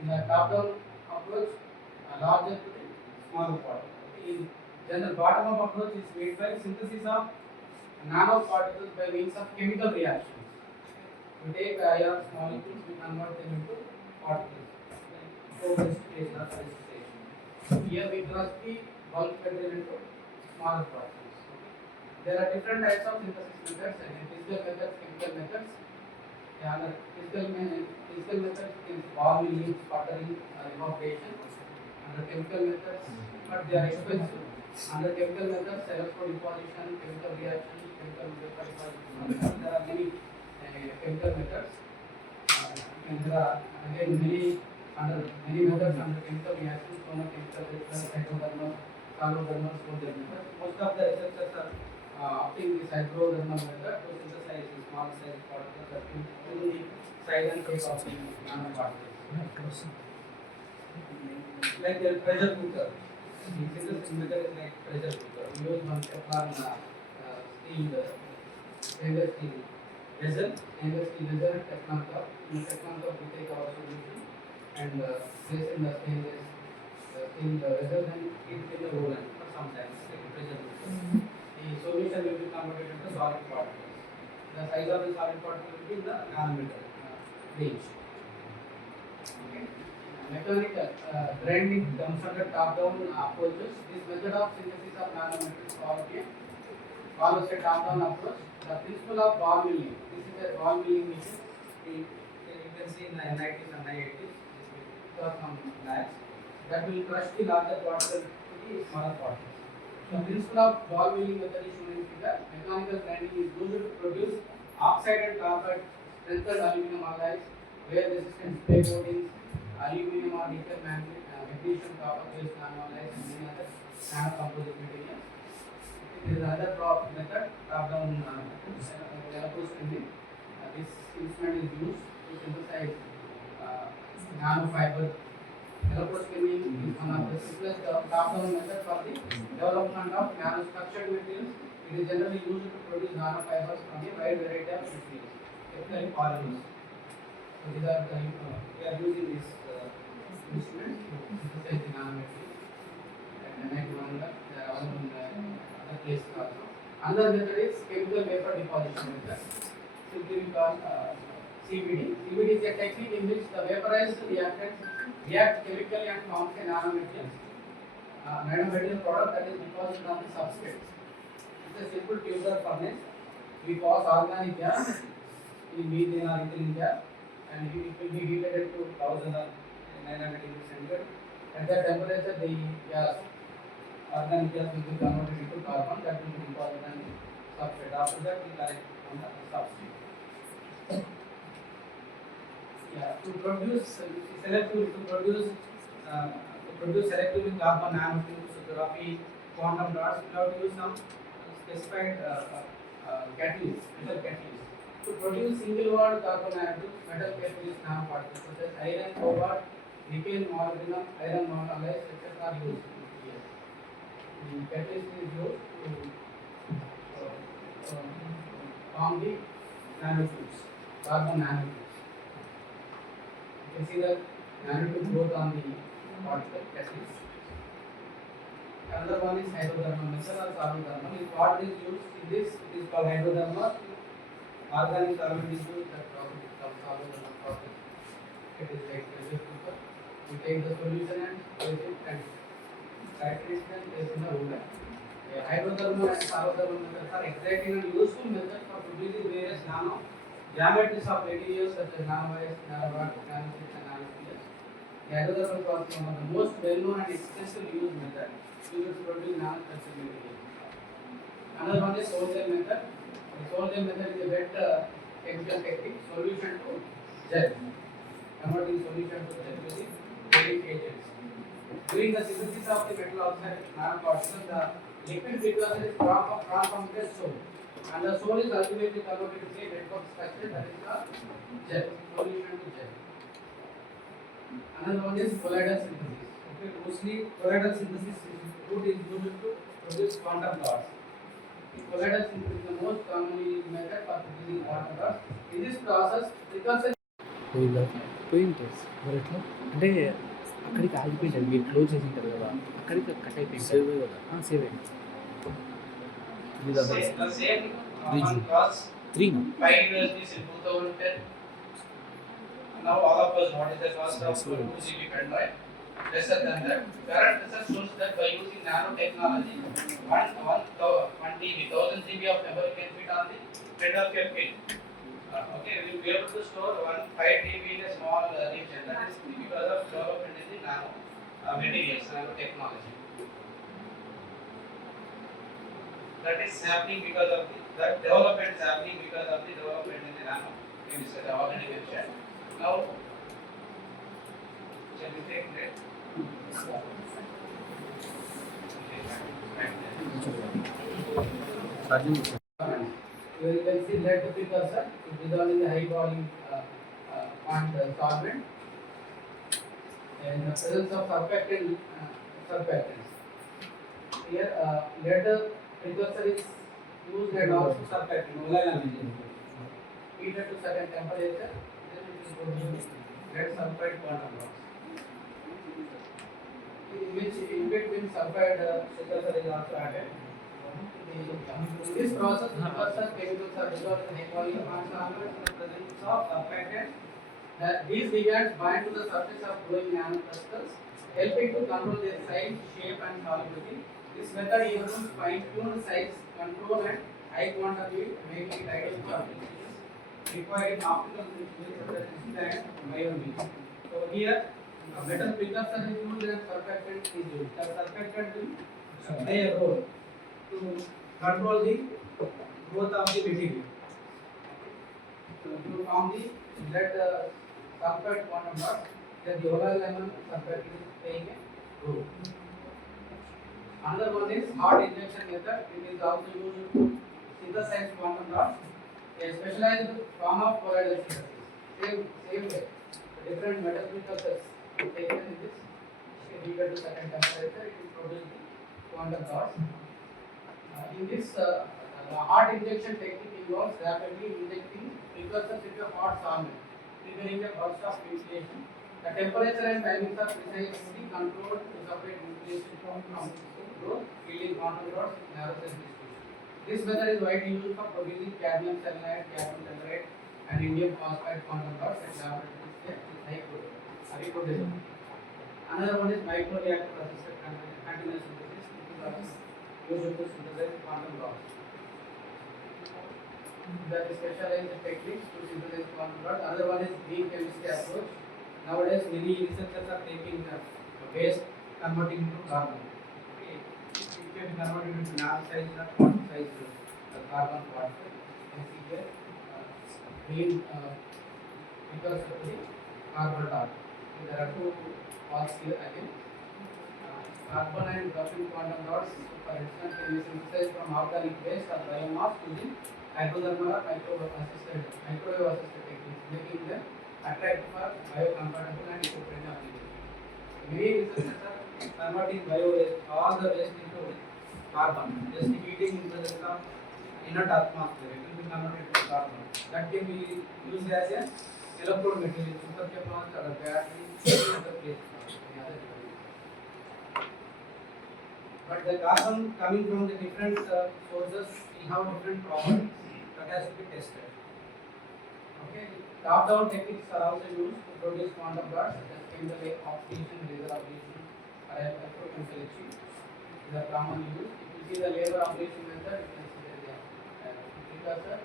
In the top-down approach, larger to the smaller particles. In general, bottom-up approach is made by synthesis of nanoparticles by means of chemical reactions. We take ions, molecules, we convert them into particles. Co-precipitation or precipitation. So here we crush the bulk material into smaller particles. There are different types of synthesis methods, physical methods, chemical methods. Physical methods is ball milling, sputtering, evaporation. Under chemical methods, but they are expensive. Under chemical methods, electrodeposition, chemical reaction, chemical vapor deposition, there are many chemical methods. And there are again many methods under chemical reactions, chemical reactions, hydrothermal, solvothermal, soil methods. Most of the researchers are opting this hydrothermal method to synthesize the small size particles that in the size and shape of the nanoparticles. Like a pressure cooker. The synthesis method is like pressure cooker. We use one Teflon stainless steel vessel, Teflon cup. In the Teflon cup we take our solution and place in the stainless steel vessel and keep it in the oven for some time. Like a pressure cooker. The solution will be converted into solid particles. The size of the solid particle will be in the nanometer range. Okay. Mechanical grinding comes under top-down approaches. This method of synthesis of nanomaterials follows a top-down approach. The principle of ball milling. This is a ball milling machine. You can see in the NITs and IITs. There are some labs that will crush the larger particles to the smaller particles. The principle of ball milling method is shown in figure. Mechanical grinding is used to produce oxide and carbide strengthened aluminum alloys, wear resistant spray coatings, aluminum or nickel magnesium copper based nanoalloys and many other nanocomposite materials. There is another method, top-down electrospinning. This instrument is used to synthesize nanofiber. Electrospinning is one of the simplest top-down method for the development of nanostructured materials. It is generally used to produce nanofibers from a wide variety of materials, especially polymers. So these are the we are using this instrument to synthesize the nanomaterials. And like one that they are also in other places also. Another method is chemical vapor deposition method. Simply we call CVD. CVD is a technique in which the vaporized reactants react chemically and form a nanomaterial product that is deposited on the substrate. It's a simple tubular furnace. We pass organic gas in methane or ethylene gas, and it will be heated to 1000 or 900 degrees centigrade. At that temperature, the gas, organic gas will be converted into carbon that will be deposited on the substrate. After that, we collect on the substrate. Yeah, to produce selectively carbon nanotubes, photography, quantum dots, we have to use some specified catalysts, metal catalysts. To produce single wall carbon nanotubes, metal catalyst nanoparticles such as iron, cobalt, nickel, molybdenum, iron monoalloys, etc. are used here. The catalyst is used to form the nanotubes, carbon nanotubes. You can see the nanotube growth on the particle catalyst. Another one is hydrothermal method or solvothermal. What is used in this? It is called hydrothermal. Organic solvent is used that process is called solvothermal process. It is like pressure cooker. We take the solution and place it and characteristic and place in the room. Hydrothermal and solvothermal methods are exciting and useful methods for producing various nano geometries of materials such as nanowires, nanorods, nanochips, and nanospheres. The hydrothermal process is one of the most well-known and extensively used methods used to produce nanostructured materials. Another one is soil gel method. The soil gel method is a wet chemical technique, solution to gel, converting solution to gel using various agents. During the synthesis of the metal oxide nanoparticles, the liquid precursor is transformed from soil, and the soil is ultimately converted to a network structure that is the gel, solution to gel. Another one is colloidal synthesis. Okay, mostly colloidal synthesis route is used to produce quantum dots. The colloidal synthesis is the most commonly used method for producing quantum dots. In this process, precursor పోయింది మరి ఎట్లా అంటే అక్కడికి ఆగిపోయింది మీరు close చేసి ఉంటారు కదా అక్కడికి కట్ అయిపోయింది సేవ్ కదా సేవ్ అయింది the same one was 3 5 years this in 2010. Now all of us what is the cost of 2 GB pen drive? Lesser than that. Current research shows that by using nanotechnology, 1 TB, 1000 GB of memory can fit on the head of your pin. Okay, we will be able to store 5 TB in a small region. That is because of development in the nano materials, nanotechnology. That is happening because of that development is happening because of the development in the nano chemistry. I already mentioned. Now, shall we take that? You can see lead precursor is dissolved in the high boiling point solvent in the presence of surfactants. Here, lead precursor is used and also surfactant. Heated to certain temperature, then it is produced lead sulfide quantum dots. In between sulfide precursor is also added. In this process, precursor chemicals are dissolved in high boiling point solvents in the presence of surfactants. That these ligands bind to the surface of glowing nanocrystals, helping to control their size, shape, and solubility. This method enables fine-tuned size control and high quantum yield, making it ideal for applications requiring optical synthesis and bioimaging. So here, a metal precursor is used and surfactant is used. The surfactant will play a role to control the growth of the material. So to form the lead sulfide quantum dot, then the overall lemon sulfide is playing a role. Another one is hot injection method. It is also used to synthesize quantum dots. A specialized form of colloidal synthesis. Same way. Different metal precursors taken in this heated to certain temperature, it will produce the quantum dots. In this, the hot injection technique involves rapidly injecting precursors into a hot solvent, triggering a burst of nucleation. The temperature and timings are precisely controlled to separate nucleation from growth, yielding quantum dots in narrow cell distribution. This method is widely used for producing cadmium selenide, cadmium telluride, and indium phosphide quantum dots at laboratory scale with high potency. Another one is microreactor assisted continuous synthesis. This is used to synthesize quantum dots. That is specialized techniques to synthesize quantum dots. Another one is green chemistry approach. Nowadays, many researchers are taking waste, converting into carbon. Okay. It can be converted into nano size or quantum size carbon particle. You can see here green precursor to the carbon dot. There are two parts here again. Carbon and graphene quantum dots, for instance, can be synthesized from organic waste or biomass using hydrothermal or microwave assisted techniques, making them attractive for biocompatible and eco-friendly applications. Many researchers are converting bio-waste, all the waste into carbon, just heating in presence of inert atmosphere, it will be converted to carbon. That can be used as a electrode material, supercapacitor or battery, other places, any other device. But the carbon coming from the different sources, we have different properties that has to be tested. Okay, top-down techniques are also used to produce quantum dots such as chemical oxidation, laser ablation, or electrochemical etching. These are commonly used. If you see the laser ablation method, you can see the precursor.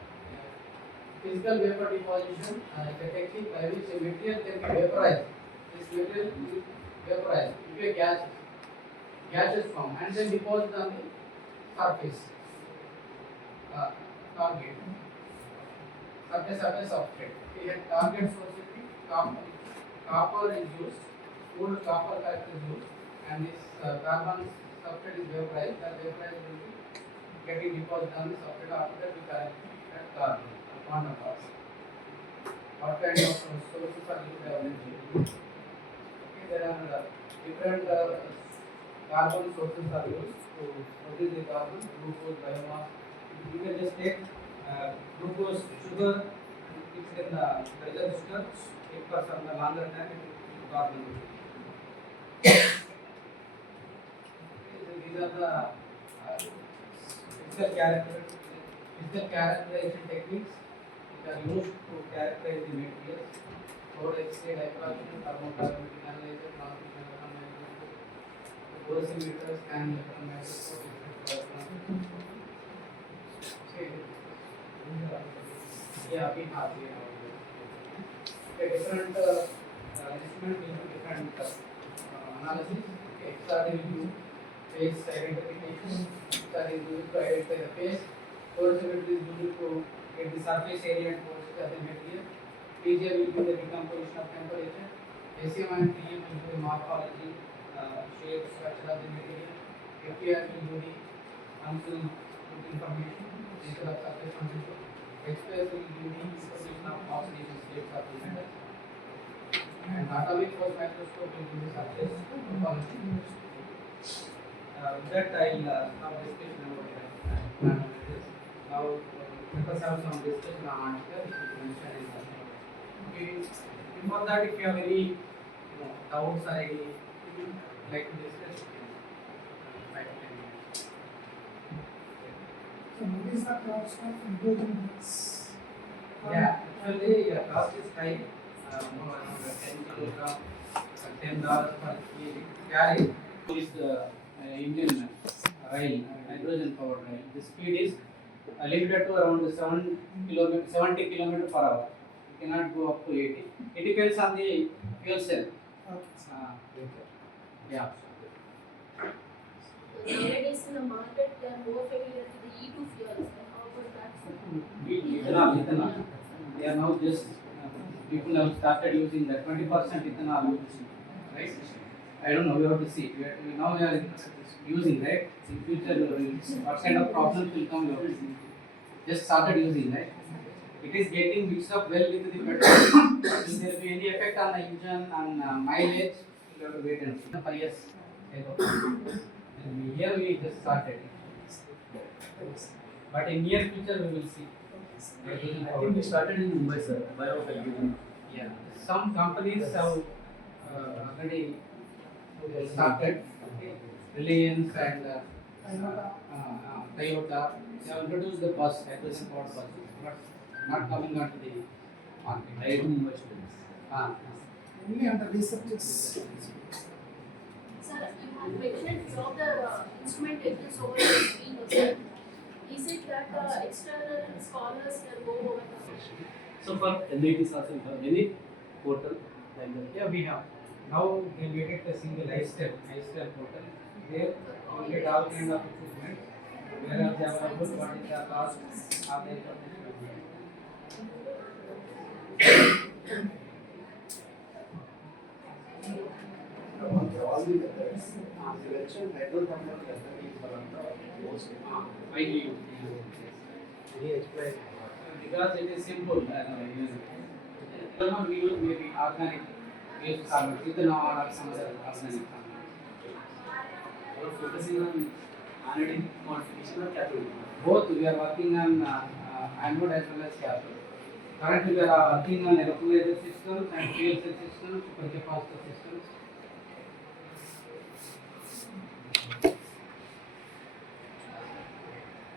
Physical vapor deposition is a technique by which a material can be vaporized. This material is vaporized into a gaseous form and then deposited on the surface. Target. Surface of the substrate. Here, target source will be copper is used, cooled copper character is used, and this carbon substrate is vaporized. That vaporized will be getting deposited on the substrate. After that, we collect that carbon, quantum dots. What kind of sources are used available? Okay, there are different carbon sources are used to produce the carbon, glucose, biomass. You can just take glucose, sugar, mix in the pressure sugar, it for some longer time it will carbon. These are the physical characterization techniques which are used to characterize the materials. Code X-ray, diffraction, thermocarbonic analyzer, transmission electron microscope, dosimeters, scan electron microscope, etc. Okay. Yeah, we have here. Okay, different instruments do different analysis. Okay, XRD will do phase identification. which are used to identify the phase. Photochemistry is used to get the surface area and porosity of the material. PGR will be the decomposition of temperature. ACM and TM will do the morphology, shape, structure of the material. FPR will do the functional information, nature of surface function. XPS will give the information of oxidation states of the metal. And atomic force microscope will give the surface topology. With that I'll stop discussion about nanometers. Now let us have some discussion on article which is mentioned in the. Okay. Before that, if you have any doubts or any like to discuss, you can 5 to 10 minutes. So what is the cost of hydrogen? Yeah, actually cost is high, more around 10 kilogram, $10 per kg. Carry is Indian rail, hydrogen powered rail. The speed is limited to around 70 kilometers per hour. You cannot go up to 80. It depends on the fuel cell. Yeah. Nowadays in the market, they are more familiar to the E2 fuels. How about that? Ethanol. They are now just people have started using that 20% ethanol, right? I don't know. We have to see. Now we are using, right? In future, what kind of problems will come? We have to see. Just started using, right? It is getting mixed up well with the petrol. If there will be any effect on the engine and mileage, we have to wait and see. 5 years. And here we just started. But in near future we will see. I think we started in Mumbai, sir. Yeah. Some companies have already started. Reliance and Toyota, they have introduced the bus, hydrogen powered buses, but not coming onto the market. I do Mumbai. Only under researches. Sir, you have mentioned few of the instrumentations over the screen. Sir. Is it that external scholars can go over the So for NITs also, we have any portal like that? Yeah, we have. Now they made it a single AICTE portal. There you get all kind of equipment. Where are they available? What is the cost? How they All the methods, selection hydrothermal method is one of the most widely used. Can you explain? Because it is simple. We use maybe organic, we use carbon, ethanol or some other organic. We are focusing on anionic modification or cathode. Both we are working on anode as well as cathode. Currently we are working on electrolyzer systems and fuel cell systems, supercapacitor systems.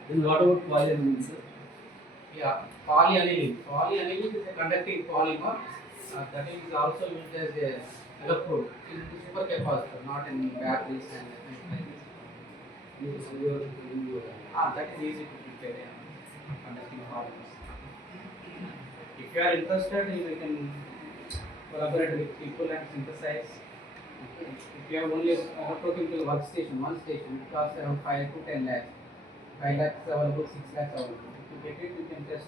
Then what about polyamines, sir? Yeah, polyaniline. Polyaniline is a conducting polymer that is also used as a electrode in the supercapacitor, not in batteries and things like this. That is easy to prepare. Conducting polymers. If you are interested, you can collaborate with people and synthesize. If you have only a electrochemical workstation, one station, it costs around 5 to 10 lakhs. 5 lakhs available, 6 lakhs available. If you get it, you can test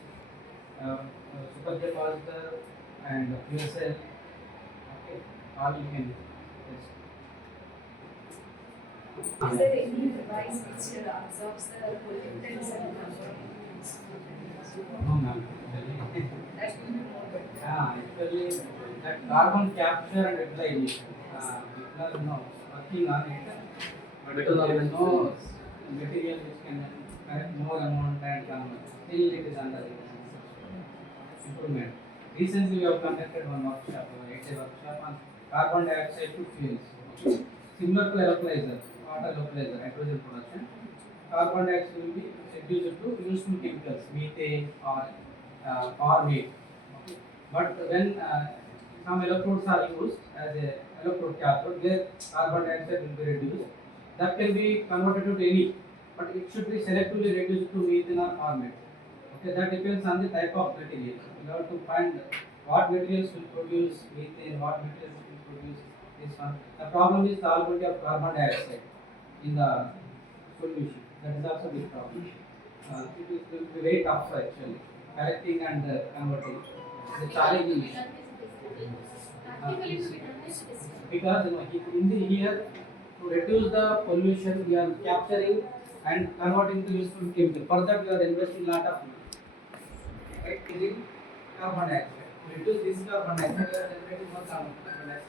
supercapacitor and fuel cell. Okay, all you can test. Is there any device which absorbs the pollutants and No, ma'am. Actually, that carbon capture and utilization, people are working on it, but there is no material which can collect more amount and convert. Still, it is under improvement. Recently, we have conducted one workshop, a workshop on carbon dioxide to fuels. Similar to electrolyzer, water electrolyzer, hydrogen production. Carbon dioxide will be reduced to useful chemicals, methane or weight. Okay. But when some electrodes are used as a electrode cathode, where carbon dioxide will be reduced, that can be converted to any, but it should be selectively reduced to methane or formate. Okay, that depends on the type of material. You have to find what materials will produce methane, what materials will produce this one. The problem is the solubility of carbon dioxide in the solution. That is also big problem. It will be very tough actually. Collecting and converting. The challenging issue. Because here to reduce the pollution, we are capturing and converting to useful chemical. For that, we are investing lot of money. Right? Using carbon dioxide. To reduce this carbon dioxide, we are generating more carbon dioxide.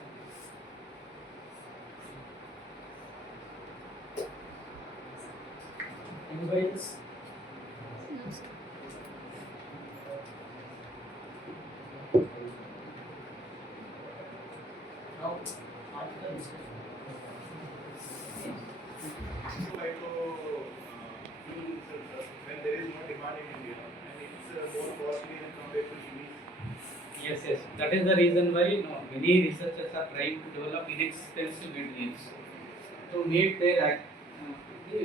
Anybody else? Now, article discussion. When there is no demand in India and it's more costly than compared to EVs. Yes. That is the reason why many researchers are trying to develop inexpensive materials to meet their the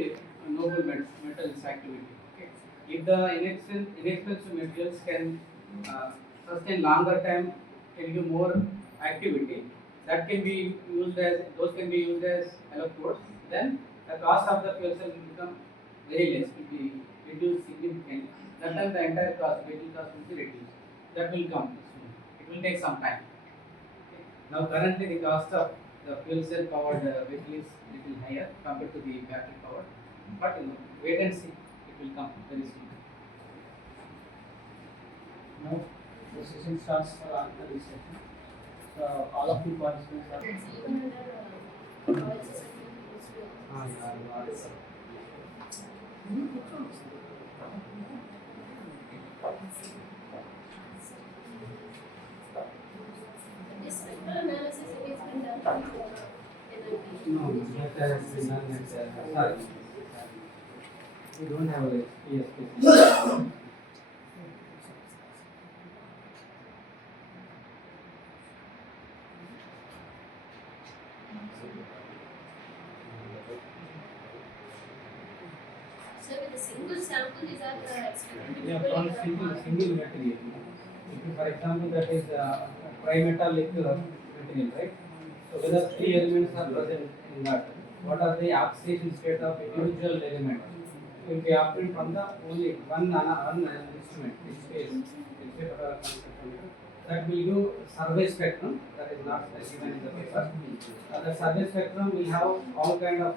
noble metals activity. Okay. If the inexpensive materials can sustain longer time, can give more activity, that can be used as electrodes. Then the cost of the fuel cell will become very less, will be reduced significantly. That time the entire cost, material cost will be reduced. That will come soon. It will take some time. Okay. Now currently the cost of the fuel cell powered vehicle is little higher compared to the battery powered. But wait and see. It will come very soon. Now, the session starts for article discussion. So, all of you participants are. Even under oil system, this spectral analysis it has been done from NIT. No, that has been done at sorry. We don't have a PSP. So with a single sample, these are expected to be Yeah, very on single material. If you, for example, that is trimetallic material, right? So whether three elements are present in that, what are the oxidation state of individual element? It will be obtained from the only one instrument, that will give survey spectrum. That is not given in the paper. The survey spectrum will have all kind of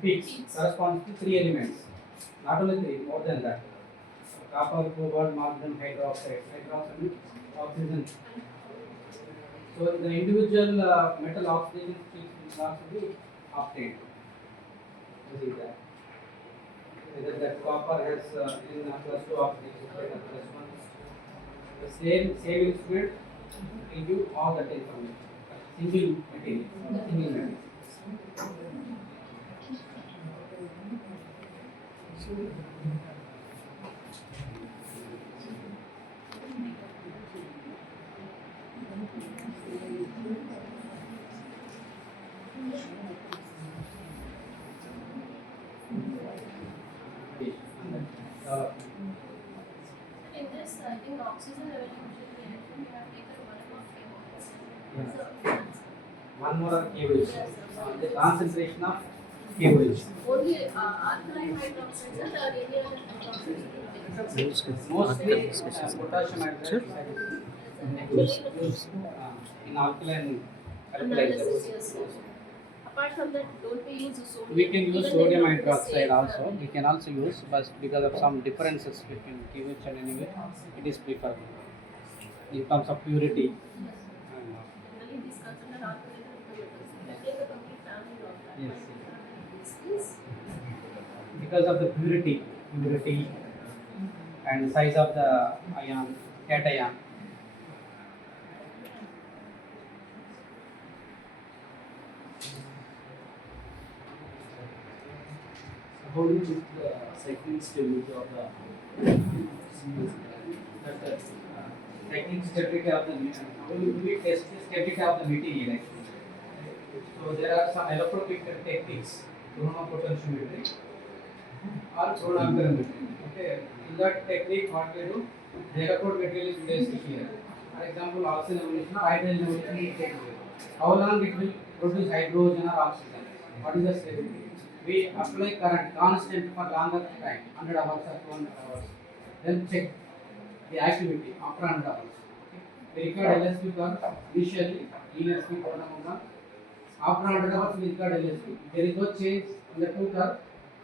peaks corresponds to three elements. Not only three, more than that. Copper, cobalt, molybdenum, hydroxide, oxygen. So the individual metal oxidation peaks will also be obtained. Using that. Whether that copper has in +2 oxidation state or +1. The same instrument will give all that information. Single material. in this, I think oxygen evaluation reaction, we have taken 1 of 5%. One more KOH. The concentration of KOH. Only alkaline hydroxide or any other hydroxide? Mostly potassium hydroxide is used in alkaline Analysis, fertilizers. yes. Apart from that, don't we use sodium? We can use Even sodium they don't hydroxide say, also. We can also use, but because of some differences between KOH and NaOH, it is preferred in terms of purity. Generally, these considered alkaline metals. We take the complete family of that. Yes. Yes. Because of the purity and size of the ion, cation. How do you check the cycling stability of the Technique stability of the we test the stability of the material actually. So there are some electrochemical techniques, chronopotentiometry or chronoamperometry. Okay, in that technique what we do, the electrode material is placed here. For example, oxygen evolution or hydrogen evolution is taken here. How long it will produce hydrogen or oxygen? What is the stability? we apply current constant for longer time, 100 hours or 200 hours. Then check the activity after 100 hours. We record LSP for initially linear speed program. After 100 hours, we record LSP. There is no change in the two curve.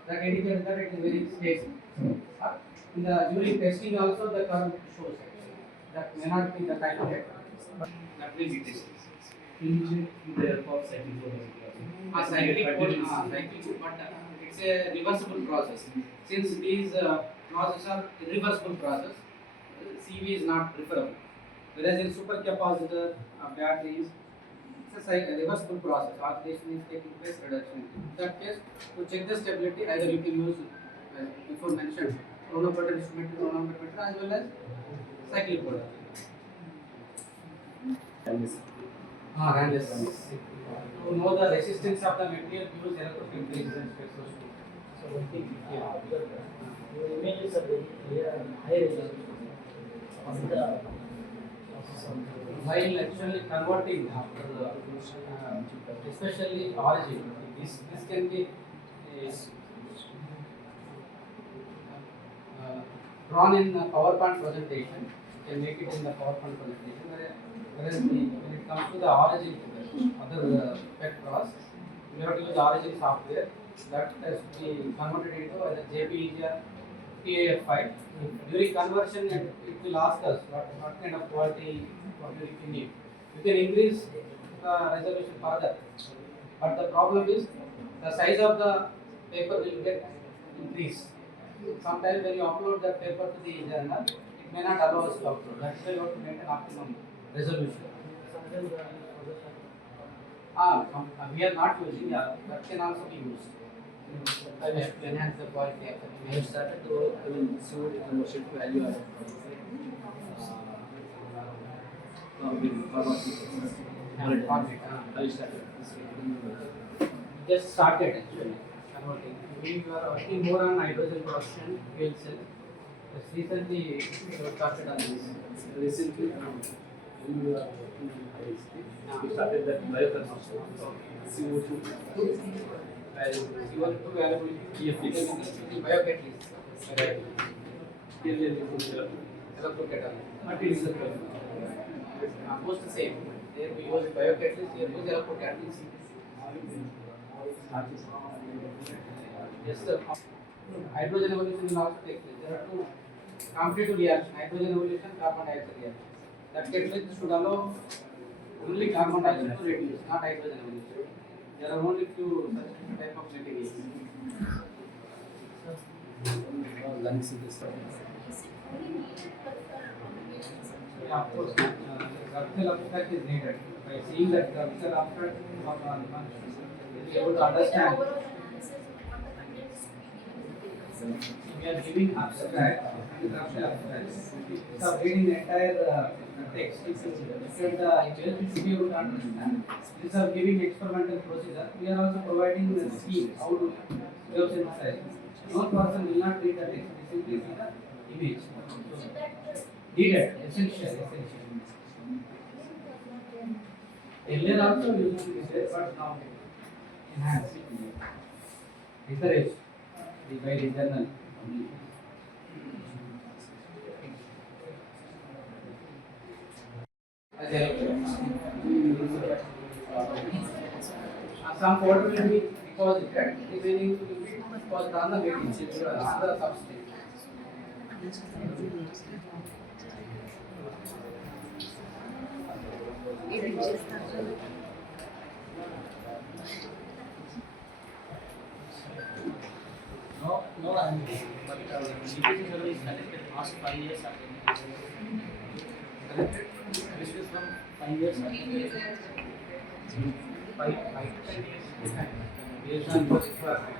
That indicates that it is very stable. During testing also the curve shows actually. That may not be the calculated, but that will be tested. Cycling code, But it's a reversible process. Since these processes are irreversible process, CV is not preferable. Whereas in supercapacitor batteries, it's a reversible process. Oxidation is taking place, reduction. In that case, to check the stability, either you can use before mentioned chronometer instrument, as well as cyclic code. Randless. To know the resistance of the material, use electrochemical resistance spectroscopy. So one thing, your images are very clear and high resolution. On the While actually converting after especially origin, this can be drawn in PowerPoint presentation. You can make it in the PowerPoint presentation. Whereas when it comes to the origin, other spectros, you have to use origin software that has to be converted into either JPEG or TAF file. During conversion, it will ask us what kind of quality you need. You can increase the resolution further, but the problem is the size of the paper will get increased. Sometimes when you upload that paper to the journal, it may not allow us to upload. That's why you have to maintain optimum resolution. We are not using that can also be used to enhance the quality of the I have started to see what conversion to value added I started. just started actually converting. We were working more on hydrogen production, fuel cell. Just recently we started on this. Recently, when we were working in AICTE, we started that bioconstruction. CO2 availability. TFT. Biocatalyst. Electrocatalyst. Materials almost the same. There we use biocatalyst, here we use electrocatalyst. Yes, sir. Hydrogen evolution will also take place. There are two competitive reactions: hydrogen evolution, carbon dioxide reaction. That catalyst should allow only carbon dioxide to reduce, not hydrogen evolution. There are only few such type of litigation. Lung synthesis. Yeah, of course, structural abstract is needed. By seeing that structural abstract of the function, we are able to understand. We are giving abstract and structural abstract. So reading the entire text, if you look at the image, you should be able to understand. Instead of giving experimental procedure, we are also providing the scheme, how to wave synthesize. No person will not read the text, they simply see the image. Needed, essential. Earlier also we used to be there, but now enhance. Encourage the by the internal. Some photo will be deposited, remaining will be deposited on the waiting sheet or on the substrate. no, I mean, but GPC service connected last 5 years. This is from 5 years. 5 10 years. Based on your requirement.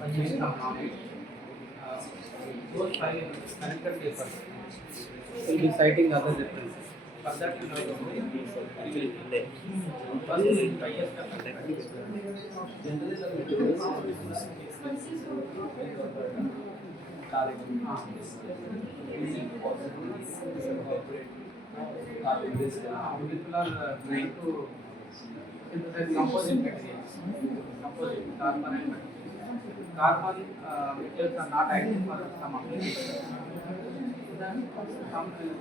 5 years from now. Those 5 connected papers will be citing other references. For that you have to first is 5 years people are trying to synthesize composite materials. Composite, carbon and metal. Carbon materials are not active for some applications. Then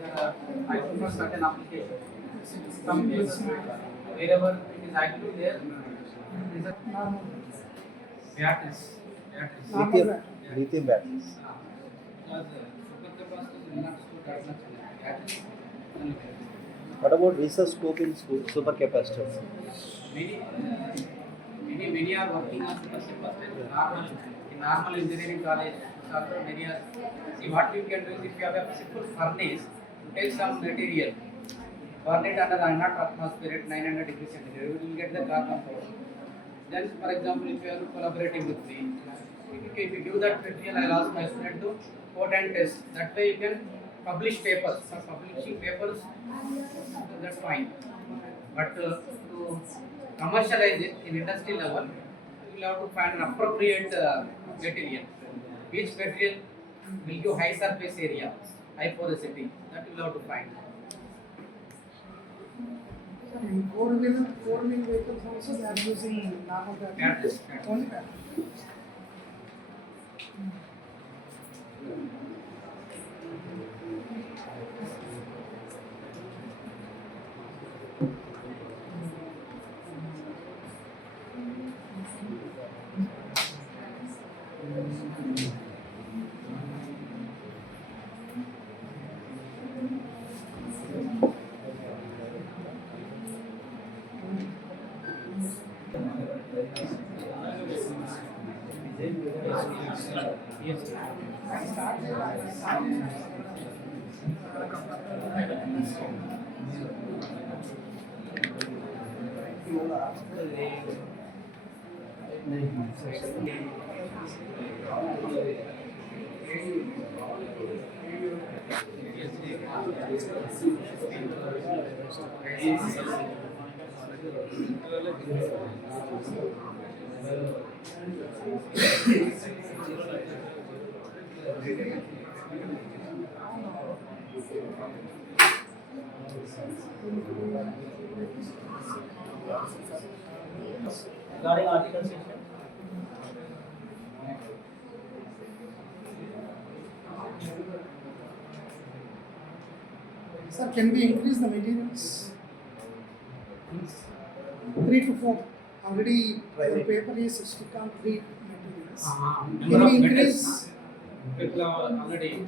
there are active for certain applications. Some cases, wherever it is active, there is a batteries. Lithium batteries. Because supercapacitors will not store that much batteries. What about research scope in supercapacitors? Many are working on supercapacitors. In normal engineering college, also many are. See, what you can do is, if you have a simple furnace, you take some material, burn it under 900 atmosphere at 900 degrees centigrade, you will get the carbon product. Then, for example, if you are collaborating with me, if you give that material, I will ask my student to quote and test. That way you can publish papers. For publishing papers, that's fine. But to commercialize it in industry level, you will have to find an appropriate material. Which material will give high surface area, high porosity, that you will have to find. In four-wheel vehicles also they are using normal batteries. Only battery. Yes. Regarding article section. Sir, can we increase the materials? 3 to 4. Already your paper is stick on 3 materials. Can we increase? People have already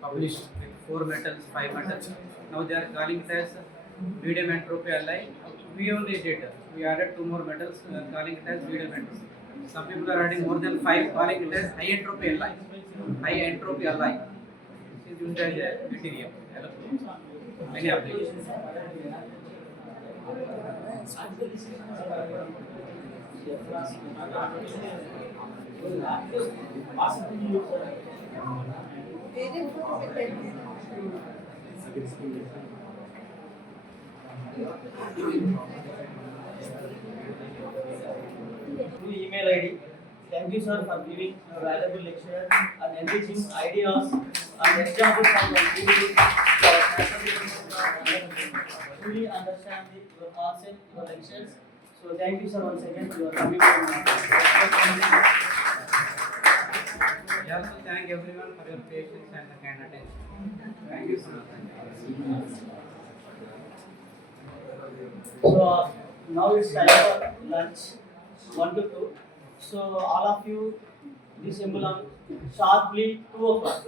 published like 4 metals, 5 metals. Now they are calling it as medium entropy alloy. We only did. We added 2 more metals, calling it as medium metals. Some people are adding more than 5, calling it as high entropy alloy. High entropy alloy is used as a material. Many applications. Through email ID. Thank you, sir, for giving a valuable lecture and enriching ideas and examples from the activities. Truly understand your concept, your lectures. So thank you, sir, once again for your commitment. I also thank everyone for your patience and the kind attention. Thank you so much. So now it's time for lunch, 1 to 2. So all of you dissemble on sharply 2 o'clock.